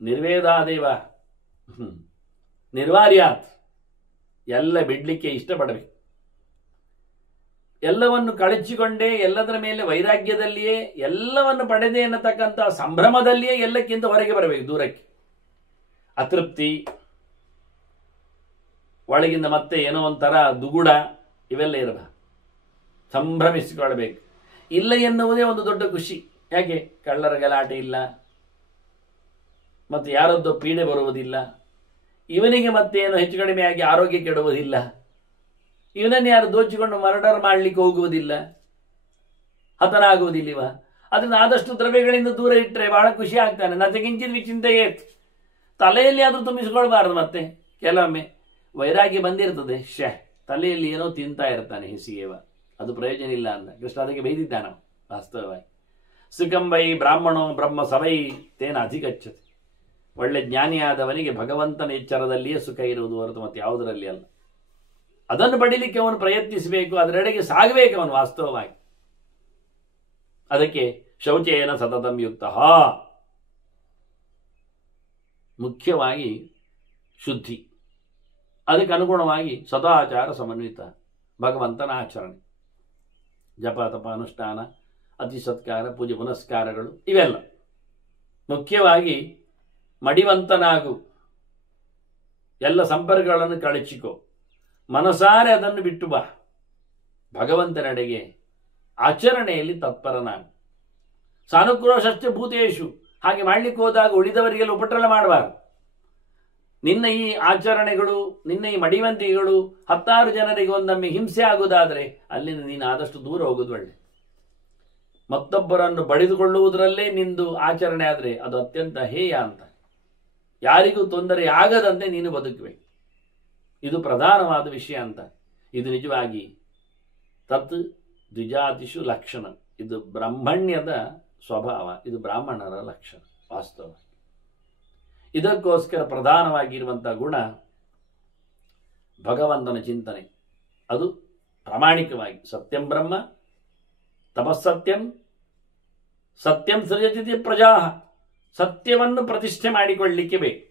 ನಿರ್ವೇದಾದೇವ ನಿರ್ವಾರ್ಯಾತ್, ಎಲ್ಲ ಬಿಡ್ಲಿಕ್ಕೆ ಇಷ್ಟಪಡಬೇಕು. ಎಲ್ಲವನ್ನು ಕಳಚಿಕೊಂಡೇ, ಎಲ್ಲದರ ಮೇಲೆ ವೈರಾಗ್ಯದಲ್ಲಿಯೇ, ಎಲ್ಲವನ್ನು ಪಡೆದೆ ಎನ್ನತಕ್ಕಂಥ ಸಂಭ್ರಮದಲ್ಲಿಯೇ ಎಲ್ಲಕ್ಕಿಂತ ಹೊರಗೆ ಬರಬೇಕು, ದೂರಕ್ಕೆ. ಅತೃಪ್ತಿ, ಒಳಗಿಂದ ಮತ್ತೆ ಏನೋ ಒಂಥರ ದುಗುಡ, ಇವೆಲ್ಲ ಇರಬಾರದು. ಸಂಭ್ರಮಿಸಿಕೊಳ್ಬೇಕು. ಇಲ್ಲ ಎನ್ನುವುದೇ ಒಂದು ದೊಡ್ಡ ಖುಷಿ. ಯಾಕೆ? ಕಳ್ಳರ ಗಲಾಟೆ ಇಲ್ಲ, ಮತ್ತು ಯಾರದ್ದೋ ಪೀಡೆ ಬರುವುದಿಲ್ಲ, ಇವನಿಗೆ ಮತ್ತೇನು ಹೆಚ್ಚು ಕಡಿಮೆಯಾಗಿ ಆರೋಗ್ಯ ಕೆಡುವುದಿಲ್ಲ, ಇವನನ್ನು ಯಾರು ದೋಚಿಕೊಂಡು ಮರ್ಡರ್ ಮಾಡಲಿಕ್ಕೆ ಹೋಗುವುದಿಲ್ಲ, ಹತನಾಗುವುದಿಲ್ಲವ. ಅದನ್ನು ಆದಷ್ಟು ದ್ರವ್ಯಗಳಿಂದ ದೂರ ಇಟ್ಟರೆ ಬಹಳ ಖುಷಿ ಆಗ್ತಾನೆ. ನಚಕಿಂಚಿತ್ ವಿಚಿಂತೆಯೇ, ತಲೆಯಲ್ಲಿ ಆದರೂ ತುಂಬಿಸಿಕೊಳ್ಬಾರ್ದು. ಮತ್ತೆ ಕೆಲವೊಮ್ಮೆ ವೈರಾಗ್ಯ ಬಂದಿರ್ತದೆ, ತಲೆಯಲ್ಲಿ ಏನೋ ತಿಂತಾ ಇರ್ತಾನೆ, ಹಿಸಿಗೆವ ಅದು ಪ್ರಯೋಜನ ಇಲ್ಲ ಅಂತ ಕೃಷ್ಣ ಅದಕ್ಕೆ ಬೈದಿದ್ದಾನ ವಾಸ್ತವವಾಗಿ. ಸುಖಂಬೈ ಬ್ರಾಹ್ಮಣೋ ಬ್ರಹ್ಮ ಸವೈ ತೇನ ಅಧಿಗಚ್ಚತಿ. ಒಳ್ಳೆ ಜ್ಞಾನಿಯಾದವನಿಗೆ ಭಗವಂತನ ಎಚ್ಚರದಲ್ಲಿಯೇ ಸುಖ ಇರುವುದು ಹೊರತು ಮತ್ತೆ ಯಾವುದರಲ್ಲಿ ಅಲ್ಲ. ಅದನ್ನು ಪಡಿಲಿಕ್ಕೆ ಅವನು ಪ್ರಯತ್ನಿಸಬೇಕು, ಅದರೆಡೆಗೆ ಸಾಗಬೇಕು ಅವನು ವಾಸ್ತವವಾಗಿ. ಅದಕ್ಕೆ ಶೌಚೇನ ಸತತಂ ಯುಕ್ತ, ಮುಖ್ಯವಾಗಿ ಶುದ್ಧಿ, ಅದಕ್ಕೆ ಅನುಗುಣವಾಗಿ ಸದಾಚಾರ ಸಮನ್ವಿತ ಭಗವಂತನ ಆಚರಣೆ, ಜಪ ತಪ ಅನುಷ್ಠಾನ, ಅತಿ ಸತ್ಕಾರ, ಪೂಜೆ ಪುನಸ್ಕಾರಗಳು, ಇವೆಲ್ಲ ಮುಖ್ಯವಾಗಿ. ಮಡಿವಂತನಾಗು, ಎಲ್ಲ ಸಂಪರ್ಕಗಳನ್ನು ಕಳಚಿಕೋ, ಮನಸಾರೆ ಅದನ್ನು ಬಿಟ್ಟು ಬಾ, ಭಗವಂತನೆಡೆಗೆ ಆಚರಣೆಯಲ್ಲಿ ತತ್ಪರನಾಗು. ಸಾನುಕ್ರೋಶಶ್ಚ ಭೂತೇಶು, ಹಾಗೆ ಮಾಡಲಿಕ್ಕೆ ಹೋದಾಗ ಉಳಿದವರಿಗೆಲ್ಲ ಉಪಟ್ರಲ ಮಾಡಬಾರದು. ನಿನ್ನ ಈ ಆಚರಣೆಗಳು, ನಿನ್ನ ಈ ಮಡಿವಂತಿಗಳು 10 ಜನರಿಗೆ ಒಂದೊಮ್ಮೆ ಹಿಂಸೆ ಆಗುವುದಾದರೆ ಅಲ್ಲಿಂದ ನೀನು ಆದಷ್ಟು ದೂರ ಹೋಗೋದು ಒಳ್ಳೆ. ಮತ್ತೊಬ್ಬರನ್ನು ಬಡಿದುಕೊಳ್ಳುವುದರಲ್ಲೇ ನಿಂದು ಆಚರಣೆ ಆದರೆ ಅದು ಅತ್ಯಂತ ಹೇಯ ಅಂತ. ಯಾರಿಗೂ ತೊಂದರೆ ಆಗದಂತೆ ನೀನು ಬದುಕಬೇಕು, ಇದು ಪ್ರಧಾನವಾದ ವಿಷಯ ಅಂತ. ಇದು ನಿಜವಾಗಿ ತತ್ ದ್ವಿಜಾತಿಷು ಲಕ್ಷಣ, ಇದು ಬ್ರಹ್ಮಣ್ಯದ ಸ್ವಭಾವ, ಇದು ಬ್ರಾಹ್ಮಣರ ಲಕ್ಷಣ ವಾಸ್ತವ. ಇದಕ್ಕೋಸ್ಕರ ಪ್ರಧಾನವಾಗಿರುವಂತಹ ಗುಣ ಭಗವಂತನ ಚಿಂತನೆ. ಅದು ಪ್ರಾಮಾಣಿಕವಾಗಿ ಸತ್ಯಂ ಬ್ರಹ್ಮ ತಪಸ್ಸತ್ಯಂ ಸತ್ಯಂ ಸೃಜತಿ ಪ್ರಜಾ, ಸತ್ಯವನ್ನು ಪ್ರತಿಷ್ಠೆ ಮಾಡಿಕೊಳ್ಳಲಿಕ್ಕೆ ಬೇಕು.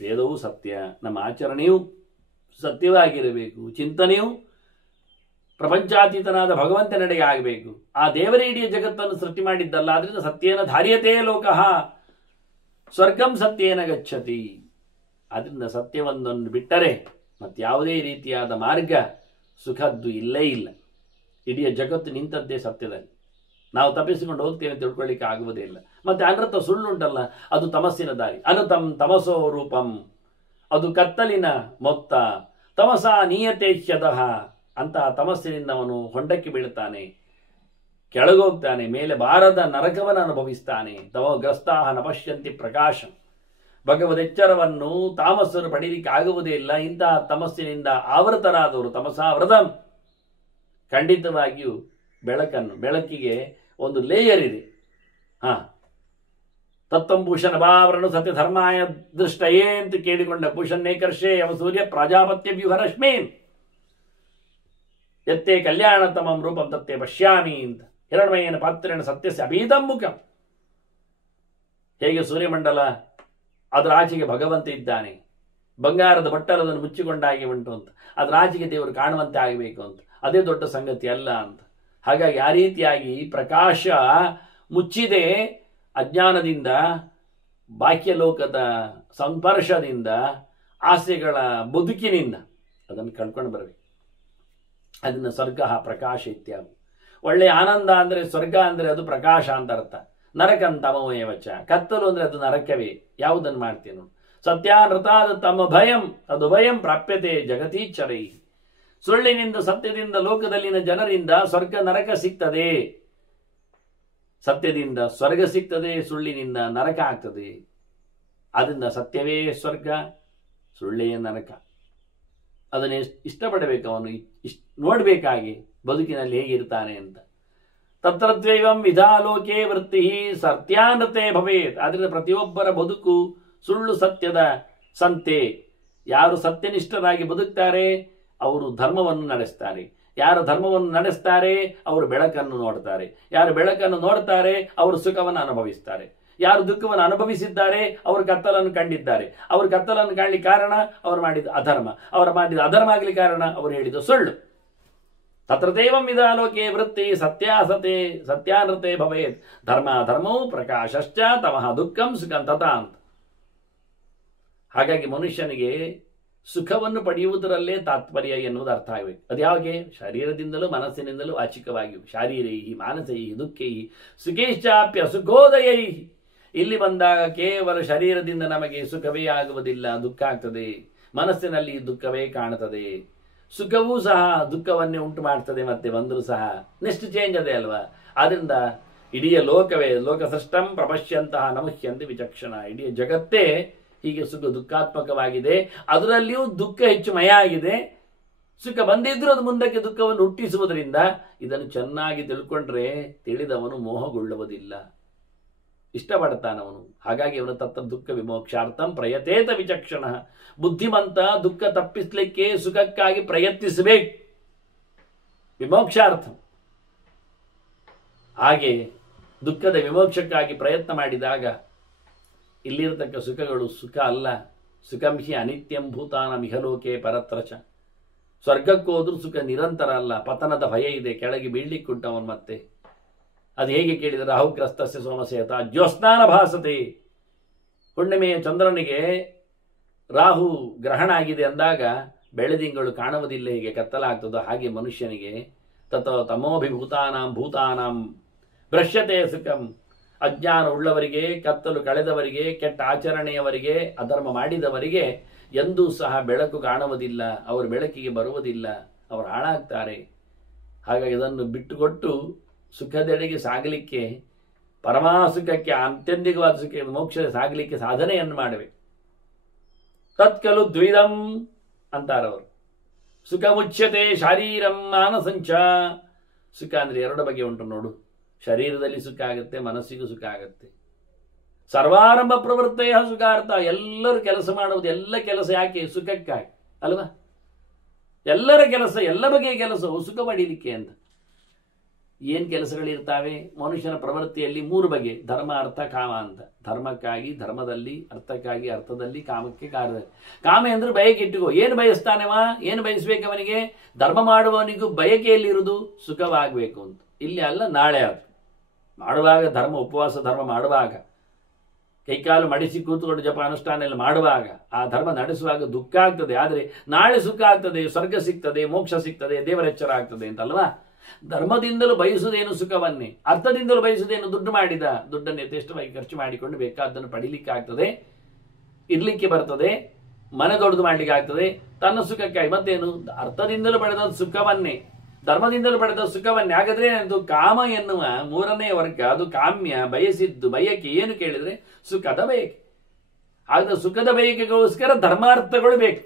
ವೇದವೂ ಸತ್ಯ, ನಮ್ಮ ಆಚರಣೆಯೂ ಸತ್ಯವಾಗಿರಬೇಕು, ಚಿಂತನೆಯೂ ಪ್ರಪಂಚಾತೀತನಾದ ಭಗವಂತನೆಡೆಗೆ ಆಗಬೇಕು. ಆ ದೇವರೇ ಇಡೀ ಜಗತ್ತನ್ನು ಸೃಷ್ಟಿ ಮಾಡಿದ್ದಲ್ಲ, ಆದ್ರಿಂದ ಸತ್ಯೇನ ಧಾರ್ಯತೆ ಲೋಕಃ ಸ್ವರ್ಗಂ ಸತ್ಯೇನ ಗಚ್ಚತಿ. ಆದ್ರಿಂದ ಸತ್ಯವೊಂದನ್ನು ಬಿಟ್ಟರೆ ಮತ್ಯಾವುದೇ ರೀತಿಯಾದ ಮಾರ್ಗ ಸುಖದ್ದು ಇಲ್ಲೇ ಇಲ್ಲ. ಇಡೀ ಜಗತ್ತು ನಿಂತದ್ದೇ ಸತ್ಯದಲ್ಲಿ. ನಾವು ತಪ್ಪಿಸಿಕೊಂಡು ಹೋಗ್ತೇವೆ ಅಂತ ತಿಳ್ಕೊಳ್ಳಿಕ್ಕೆ ಆಗುವುದೇ ಇಲ್ಲ. ಮತ್ತೆ ಅನೃತ ಸುಳ್ಳುಂಟಲ್ಲ, ಅದು ತಮಸ್ಸಿನ ದಾರಿ. ಅನೃತಂ ತಮಸೋ ರೂಪಂ, ಅದು ಕತ್ತಲಿನ ಮೊತ್ತ. ತಮಸ ನೀಯತೆ ಹ್ಯದಃ, ಅಂತಹ ತಮಸ್ಸಿನಿಂದ ಅವನು ಹೊಂಡಕ್ಕೆ ಬೀಳುತ್ತಾನೆ, ಕೆಳಗೋಗ್ತಾನೆ, ಮೇಲೆ ಬಾರದ ನರಕವನ್ನು ಅನುಭವಿಸ್ತಾನೆ. ತಮೋಗ್ರಸ್ತಾಹ ನ ಪಶ್ಯಂತಿ ಪ್ರಕಾಶ, ಭಗವದೆಚ್ಚರವನ್ನು ತಾಮಸ್ಸರು ಪಡೀಲಿಕ್ಕೆ ಆಗುವುದೇ ಇಲ್ಲ. ಇಂತಹ ತಮಸ್ಸಿನಿಂದ ಆವೃತರಾದವರು ತಮಸಾವೃತಂ, ಖಂಡಿತವಾಗಿಯೂ ಬೆಳಕಿಗೆ ಒಂದು ಲೇಯರ್ ಇದೆ. ತತ್ವಂ ಭೂಷಣ ಭಾವರಣ ಸತ್ಯ ಧರ್ಮಾಯ ದೃಷ್ಟಯೇ ಅಂತ ಕೇಳಿಕೊಂಡ ಭೂಷಣೇಕರ್ಷೇ ಅವ ಸೂರ್ಯ ಪ್ರಾಜಾಪತ್ಯ ವ್ಯೂಹರಶ್ಮೇನ್ ಯತ್ತೇ ಕಲ್ಯಾಣತಮಂ ರೂಪಂ ತತ್ತೇ ಪಶ್ಯಾಮಿ ಅಂತ. ಹಿರಣ್ಮಯನ ಪಾತ್ರೇಣ ಸತ್ಯಸ್ಯ ಅಭೀತಂ ಮುಖಂ. ಹೇಗೆ ಸೂರ್ಯಮಂಡಲ ಅದರ ಆಚೆಗೆ ಭಗವಂತ ಇದ್ದಾನೆ, ಬಂಗಾರದ ಬಟ್ಟಲದನ್ನು ಮುಚ್ಚಿಕೊಂಡಾಗಿ ಉಂಟು ಅಂತ, ಅದರ ಆಚೆಗೆ ದೇವರು ಕಾಣುವಂತೆ ಆಗಬೇಕು ಅಂತ, ಅದೇ ದೊಡ್ಡ ಸಂಗತಿ ಅಲ್ಲ ಅಂತ. ಹಾಗಾಗಿ ಆ ರೀತಿಯಾಗಿ ಪ್ರಕಾಶ ಮುಚ್ಚಿದೆ ಅಜ್ಞಾನದಿಂದ, ಬಾಹ್ಯ ಲೋಕದ ಸಂಪರ್ಶದಿಂದ, ಆಸೆಗಳ ಬದುಕಿನಿಂದ. ಅದನ್ನು ಕಳ್ಕೊಂಡು ಬರಬೇಕು. ಅದನ್ನು ಸ್ವರ್ಗ ಪ್ರಕಾಶ ಇತ್ಯಾಗ. ಒಳ್ಳೆಯ ಆನಂದ ಅಂದರೆ ಸ್ವರ್ಗ ಅಂದರೆ ಅದು ಪ್ರಕಾಶ ಅಂತ ಅರ್ಥ. ನರಕಂತಮೋಯವಚ, ಕತ್ತಲು ಅಂದರೆ ಅದು ನರಕವೇ. ಯಾವುದನ್ನು ಮಾಡ್ತೇನು? ಸತ್ಯಾನೃತಾದ ತಮ್ಮ ಭಯಂ ಅದು ಭಯಂ ಪ್ರಾಪ್ಯತೆ ಜಗತೀಚರೈ. ಸುಳ್ಳಿನಿಂದ ಸತ್ಯದಿಂದ ಲೋಕದಲ್ಲಿನ ಜನರಿಂದ ಸ್ವರ್ಗ ನರಕ ಸಿಗ್ತದೆ, ಸತ್ಯದಿಂದ ಸ್ವರ್ಗ ಸಿಗ್ತದೆ, ಸುಳ್ಳಿನಿಂದ ನರಕ ಆಗ್ತದೆ. ಆದ್ದರಿಂದ ಸತ್ಯವೇ ಸ್ವರ್ಗ, ಸುಳ್ಳೇ ನರಕ. ಅದನ್ನು ಇಷ್ಟಪಡಬೇಕು, ಅವನು ನೋಡಬೇಕಾಗಿ ಬದುಕಿನಲ್ಲಿ ಹೇಗಿರ್ತಾನೆ ಅಂತ. ತತ್ರತ್ವೈವಂ ವಿಧಾಲೋಕೆ ವೃತ್ತಿ ಸತ್ಯಾನತೆ ಭವೇತ್. ಆದ್ದರಿಂದ ಪ್ರತಿಯೊಬ್ಬರ ಬದುಕು ಸುಳ್ಳು ಸತ್ಯದ ಸಂತೆ. ಯಾರು ಸತ್ಯನಿಷ್ಠರಾಗಿ ಬದುಕ್ತಾರೆ ಅವರು ಧರ್ಮವನ್ನು ನಡೆಸ್ತಾರೆ. ಯಾರು ಧರ್ಮವನ್ನು ನಡೆಸ್ತಾರೆ ಅವರು ಬೆಳಕನ್ನು ನೋಡ್ತಾರೆ. ಯಾರು ಬೆಳಕನ್ನು ನೋಡ್ತಾರೆ ಅವರು ಸುಖವನ್ನು ಅನುಭವಿಸ್ತಾರೆ. ಯಾರು ದುಃಖವನ್ನು ಅನುಭವಿಸಿದ್ದಾರೆ ಅವರು ಕತ್ತಲನ್ನು ಕಂಡಿದ್ದಾರೆ. ಅವರು ಕತ್ತಲನ್ನು ಕಾಣಲಿಕ್ಕೆ ಕಾರಣ ಅವರು ಮಾಡಿದ ಅಧರ್ಮ. ಅವರು ಮಾಡಿದ ಅಧರ್ಮ ಆಗಲಿಕ್ಕೆ ಕಾರಣ ಅವರು ಹೇಳಿದ ಸುಳ್ಳು. ತತ್ರದೇವಂ ವಿಧಾಲೋಕೆ ವೃತ್ತಿ ಸತ್ಯಾಸತೆ ಸತ್ಯಾನೃತೆ ಭವೇತ್. ಧರ್ಮ ಧರ್ಮವು ಪ್ರಕಾಶಶ್ಚ ತಮಃ ದುಃಖಂ ಸುಖಂ ತಥಾ ಅಂತ. ಹಾಗಾಗಿ ಮನುಷ್ಯನಿಗೆ ಸುಖವನ್ನು ಪಡೆಯುವುದರಲ್ಲೇ ತಾತ್ಪರ್ಯ ಎನ್ನುವುದು ಅರ್ಥ ಆಗಬೇಕು. ಅದು ಯಾವಾಗ? ಶರೀರದಿಂದಲೂ ಮನಸ್ಸಿನಿಂದಲೂ ವಾಚಿಕವಾಗಿಯೂ. ಶಾರೀರೈಹಿ ಮಾನಸೈಹಿ ದುಃಖೈಹಿ ಸುಖೇಶ್ಚಾಪ್ಯ ಸುಖೋದಯೈಹಿ. ಇಲ್ಲಿ ಬಂದಾಗ ಕೇವಲ ಶರೀರದಿಂದ ನಮಗೆ ಸುಖವೇ ಆಗುವುದಿಲ್ಲ, ದುಃಖ ಆಗ್ತದೆ. ಮನಸ್ಸಿನಲ್ಲಿ ದುಃಖವೇ ಕಾಣುತ್ತದೆ. ಸುಖವೂ ಸಹ ದುಃಖವನ್ನೇ ಉಂಟು ಮಾಡ್ತದೆ. ಮತ್ತೆ ಬಂದರೂ ಸಹ ನೆಕ್ಸ್ಟ್ ಚೇಂಜ್ ಅದೇ ಅಲ್ವಾ? ಆದ್ರಿಂದ ಇಡೀ ಲೋಕವೇ ಲೋಕ ಸೃಷ್ಟಂ ಪ್ರಪಶ್ಯಂತಹ ನಮುಹ್ಯಂತಿ ವಿಚಕ್ಷಣ. ಇಡೀ ಜಗತ್ತೇ ಹೀಗೆ ಸುಖ ದುಃಖಾತ್ಮಕವಾಗಿದೆ. ಅದರಲ್ಲಿಯೂ ದುಃಖ ಹೆಚ್ಚು ಮಯ ಆಗಿದೆ, ಸುಖ ಬಂದಿದ್ರೂ ಅದು ಮುಂದಕ್ಕೆ ದುಃಖವನ್ನು ಹುಟ್ಟಿಸುವುದರಿಂದ ಇದನ್ನು ಚೆನ್ನಾಗಿ ತಿಳ್ಕೊಂಡ್ರೆ ತಿಳಿದವನು ಮೋಹಗೊಳ್ಳುವುದಿಲ್ಲ, ಇಷ್ಟಪಡ್ತಾನವನು. ಹಾಗಾಗಿ ಅವನ ತತ್ರ ದುಃಖ ವಿಮೋಕ್ಷಾರ್ಥಂ ಪ್ರಯತೇತ ವಿಚಕ್ಷಣ. ಬುದ್ಧಿಮಂತ ದುಃಖ ತಪ್ಪಿಸ್ಲಿಕ್ಕೆ ಸುಖಕ್ಕಾಗಿ ಪ್ರಯತ್ನಿಸಬೇಕು, ವಿಮೋಕ್ಷಾರ್ಥ. ಹಾಗೆ ದುಃಖದ ವಿಮೋಕ್ಷಕ್ಕಾಗಿ ಪ್ರಯತ್ನ ಮಾಡಿದಾಗ ಇಲ್ಲಿರತಕ್ಕ ಸುಖಗಳು ಸುಖ ಅಲ್ಲ. ಸುಖಂ ಹಿ ಅನಿತ್ಯಂ ಭೂತಾನಂ ಇಹಲೋಕೆ ಪರತ್ರಚ. ಸ್ವರ್ಗಕ್ಕೆ ಹೋದ್ರೂ ಸುಖ ನಿರಂತರ ಅಲ್ಲ, ಪತನದ ಭಯ ಇದೆ, ಕೆಳಗೆ ಬೀಳ್ಲಿಕ್ಕುಂಟವನು. ಮತ್ತೆ ಅದು ಹೇಗೆ ಕೇಳಿದರೆ ರಾಹುಗ್ರಸ್ತಸ್ಯ ಸೋಮಸೇತ ಜ್ಯೋತ್ಸ್ನಾನ ಭಾಸತೆ. ಹುಣ್ಣಿಮೆಯ ಚಂದ್ರನಿಗೆ ರಾಹು ಗ್ರಹಣ ಆಗಿದೆ ಅಂದಾಗ ಬೆಳೆದಿಂಗಳು ಕಾಣುವುದಿಲ್ಲ, ಹೀಗೆ ಕತ್ತಲಾಗ್ತದೋ ಹಾಗೆ ಮನುಷ್ಯನಿಗೆ ತಥೋ ತಮೋಭಿಭೂತಾನಾಂ ಭೂತಾನಾಂ ಭ್ರಶ್ಯತೆ ಸುಖಂ. ಅಜ್ಞಾನ ಉಳ್ಳವರಿಗೆ, ಕತ್ತಲು ಕಳೆದವರಿಗೆ, ಕೆಟ್ಟ ಆಚರಣೆಯವರಿಗೆ, ಅಧರ್ಮ ಮಾಡಿದವರಿಗೆ ಎಂದೂ ಸಹ ಬೆಳಕು ಕಾಣುವುದಿಲ್ಲ, ಅವರು ಬೆಳಕಿಗೆ ಬರುವುದಿಲ್ಲ, ಅವರು ಹಾಳಾಗ್ತಾರೆ. ಹಾಗಾಗಿ ಇದನ್ನು ಬಿಟ್ಟುಕೊಟ್ಟು ಸುಖದೆಡೆಗೆ ಸಾಗಲಿಕ್ಕೆ, ಪರಮಾಸುಖಕ್ಕೆ, ಆತ್ಯಂತಿಕವಾದ ಸುಖ ಮೋಕ್ಷ ಸಾಗಲಿಕ್ಕೆ ಸಾಧನೆಯನ್ನು ಮಾಡಬೇಕು. ತತ್ಕಲು ದ್ವಿಧಂ ಅಂತಾರವರು. ಸುಖ ಮುಚ್ಯತೆ ಶಾರೀರಂ ಮಾನಸಂಚ. ಸುಖ ಅಂದರೆ ಎರಡು ಬಗೆ ಉಂಟು ನೋಡು. ಶರೀರದಲ್ಲಿ ಸುಖ ಆಗುತ್ತೆ, ಮನಸ್ಸಿಗೂ ಸುಖ ಆಗುತ್ತೆ. ಸರ್ವಾರಂಭ ಪ್ರವೃತ್ತೆಯ ಸುಖಾರ್ಥ. ಎಲ್ಲರೂ ಕೆಲಸ ಮಾಡುವುದು, ಎಲ್ಲ ಕೆಲಸ ಯಾಕೆ? ಸುಖಕ್ಕಾಗಿ ಅಲ್ವಾ? ಎಲ್ಲರ ಕೆಲಸ, ಎಲ್ಲ ಬಗೆಯ ಕೆಲಸವು ಸುಖ ಪಡೀಲಿಕ್ಕೆ ಅಂತ. ಏನು ಕೆಲಸಗಳಿರ್ತಾವೆ ಮನುಷ್ಯನ ಪ್ರವೃತ್ತಿಯಲ್ಲಿ? ಮೂರು ಬಗೆ: ಧರ್ಮ, ಅರ್ಥ, ಕಾಮ ಅಂತ. ಧರ್ಮಕ್ಕಾಗಿ ಧರ್ಮದಲ್ಲಿ, ಅರ್ಥಕ್ಕಾಗಿ ಅರ್ಥದಲ್ಲಿ, ಕಾಮಕ್ಕೆ ಕಾರ್ಯದಲ್ಲಿ. ಕಾಮ ಅಂದ್ರೆ ಬಯಕೆ ಇಟ್ಟುಕೋ. ಏನು ಬಯಸ್ತಾನೆವ? ಏನು ಬಯಸ್ಬೇಕು ಅವನಿಗೆ? ಧರ್ಮ ಮಾಡುವವನಿಗೂ ಬಯಕೆಯಲ್ಲಿರುವುದು ಸುಖವಾಗಬೇಕು ಅಂತ. ಇಲ್ಲಿ ಅಲ್ಲ, ನಾಳೆ ಅದು ಮಾಡುವಾಗ, ಧರ್ಮ ಉಪವಾಸ ಧರ್ಮ ಮಾಡುವಾಗ, ಕೈಕಾಲು ಮಡಿಸಿ ಕೂತ್ಕೊಂಡು ಜಪ ಅನುಷ್ಠಾನ ಎಲ್ಲ ಮಾಡುವಾಗ, ಆ ಧರ್ಮ ನಡೆಸುವಾಗ ದುಃಖ ಆಗ್ತದೆ. ಆದರೆ ನಾಳೆ ಸುಖ ಆಗ್ತದೆ, ಸ್ವರ್ಗ ಸಿಗ್ತದೆ, ಮೋಕ್ಷ ಸಿಗ್ತದೆ, ದೇವರ ಎಚ್ಚರ ಆಗ್ತದೆ ಅಂತಲ್ವಾ? ಧರ್ಮದಿಂದಲೂ ಬಯಸುವುದೇನು ಸುಖವನ್ನೇ, ಅರ್ಥದಿಂದಲೂ ಬಯಸುವುದೇನು ದುಡ್ಡು ಮಾಡಿದ ದುಡ್ಡನ್ನು ಯಥೇಷ್ಟವಾಗಿ ಖರ್ಚು ಮಾಡಿಕೊಂಡು ಬೇಕಾದ್ದನ್ನು ಪಡೀಲಿಕ್ಕೆ ಆಗ್ತದೆ, ಇರ್ಲಿಕ್ಕೆ ಬರ್ತದೆ, ಮನೆ ದೊಡ್ಡದು ಮಾಡ್ಲಿಕ್ಕೆ ಆಗ್ತದೆ, ತನ್ನ ಸುಖಕ್ಕಾಗಿ. ಮತ್ತೇನು? ಅರ್ಥದಿಂದಲೂ ಪಡೆದ ಸುಖವನ್ನೇ, ಧರ್ಮದಿಂದಲೂ ಪಡೆದ ಸುಖವನ್ನೇ. ಹಾಗಾದ್ರೆ ಅದು ಕಾಮ ಎನ್ನುವ ಮೂರನೇ ವರ್ಗ, ಅದು ಕಾಮ್ಯ, ಬಯಸಿದ್ದು ಬಯಕೆ. ಏನು ಕೇಳಿದ್ರೆ ಸುಖದ ಬಯಕೆ. ಆಗ ಸುಖದ ಬಯಕೆಗೋಸ್ಕರ ಧರ್ಮಾರ್ಥಗಳು ಬೇಕು.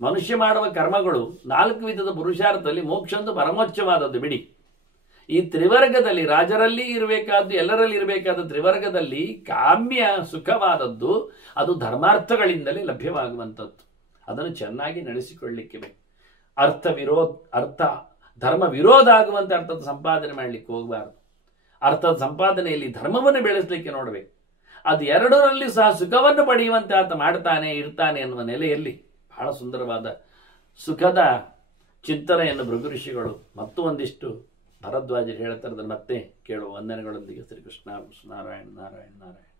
ಮನುಷ್ಯ ಮಾಡುವ ಕರ್ಮಗಳು 4 ವಿಧದ ಪುರುಷಾರ್ಥದಲ್ಲಿ ಮೋಕ್ಷ ಒಂದು ಪರಮೋಚ್ಚವಾದದ್ದು. ಬಿಡಿ, ಈ ತ್ರಿವರ್ಗದಲ್ಲಿ ರಾಜರಲ್ಲಿ ಇರಬೇಕಾದ್ದು, ಎಲ್ಲರಲ್ಲಿ ಇರಬೇಕಾದ ಧರ್ವರ್ಗದಲ್ಲಿ ಕಾಮ್ಯ ಸುಖವಾದದ್ದು ಅದು ಧರ್ಮಾರ್ಥಗಳಿಂದಲೇ ಲಭ್ಯವಾಗುವಂಥದ್ದು. ಅದನ್ನು ಚೆನ್ನಾಗಿ ನಡೆಸಿಕೊಳ್ಳಲಿಕ್ಕೆ ಬೇಕು. ಧರ್ಮ ವಿರೋಧ ಆಗುವಂಥ ಅರ್ಥದ ಸಂಪಾದನೆ ಮಾಡಲಿಕ್ಕೆ ಹೋಗಬಾರದು. ಅರ್ಥದ ಸಂಪಾದನೆಯಲ್ಲಿ ಧರ್ಮವನ್ನು ಬೆಳೆಸಲಿಕ್ಕೆ ನೋಡಬೇಕು. ಅದು ಎರಡರಲ್ಲಿ ಸಹ ಸುಖವನ್ನು ಪಡೆಯುವಂತೆ ಆತ ಮಾಡ್ತಾನೆ, ಇರ್ತಾನೆ ಎನ್ನುವ ನೆಲೆಯಲ್ಲಿ ಬಹಳ ಸುಂದರವಾದ ಸುಖದ ಚಿಂತನೆಯನ್ನು ಭೃಗು ಋಷಿಗಳು ಮತ್ತು ಒಂದಿಷ್ಟು ಭರದ್ವಾಜರು ಹೇಳ್ತಾರೆ. ಮತ್ತೆ ಕೇಳುವ ವಂದನೆಗಳೊಂದಿಗೆ ಶ್ರೀಕೃಷ್ಣ ನಾರಾಯಣ ನಾರಾಯಣ ನಾರಾಯಣ.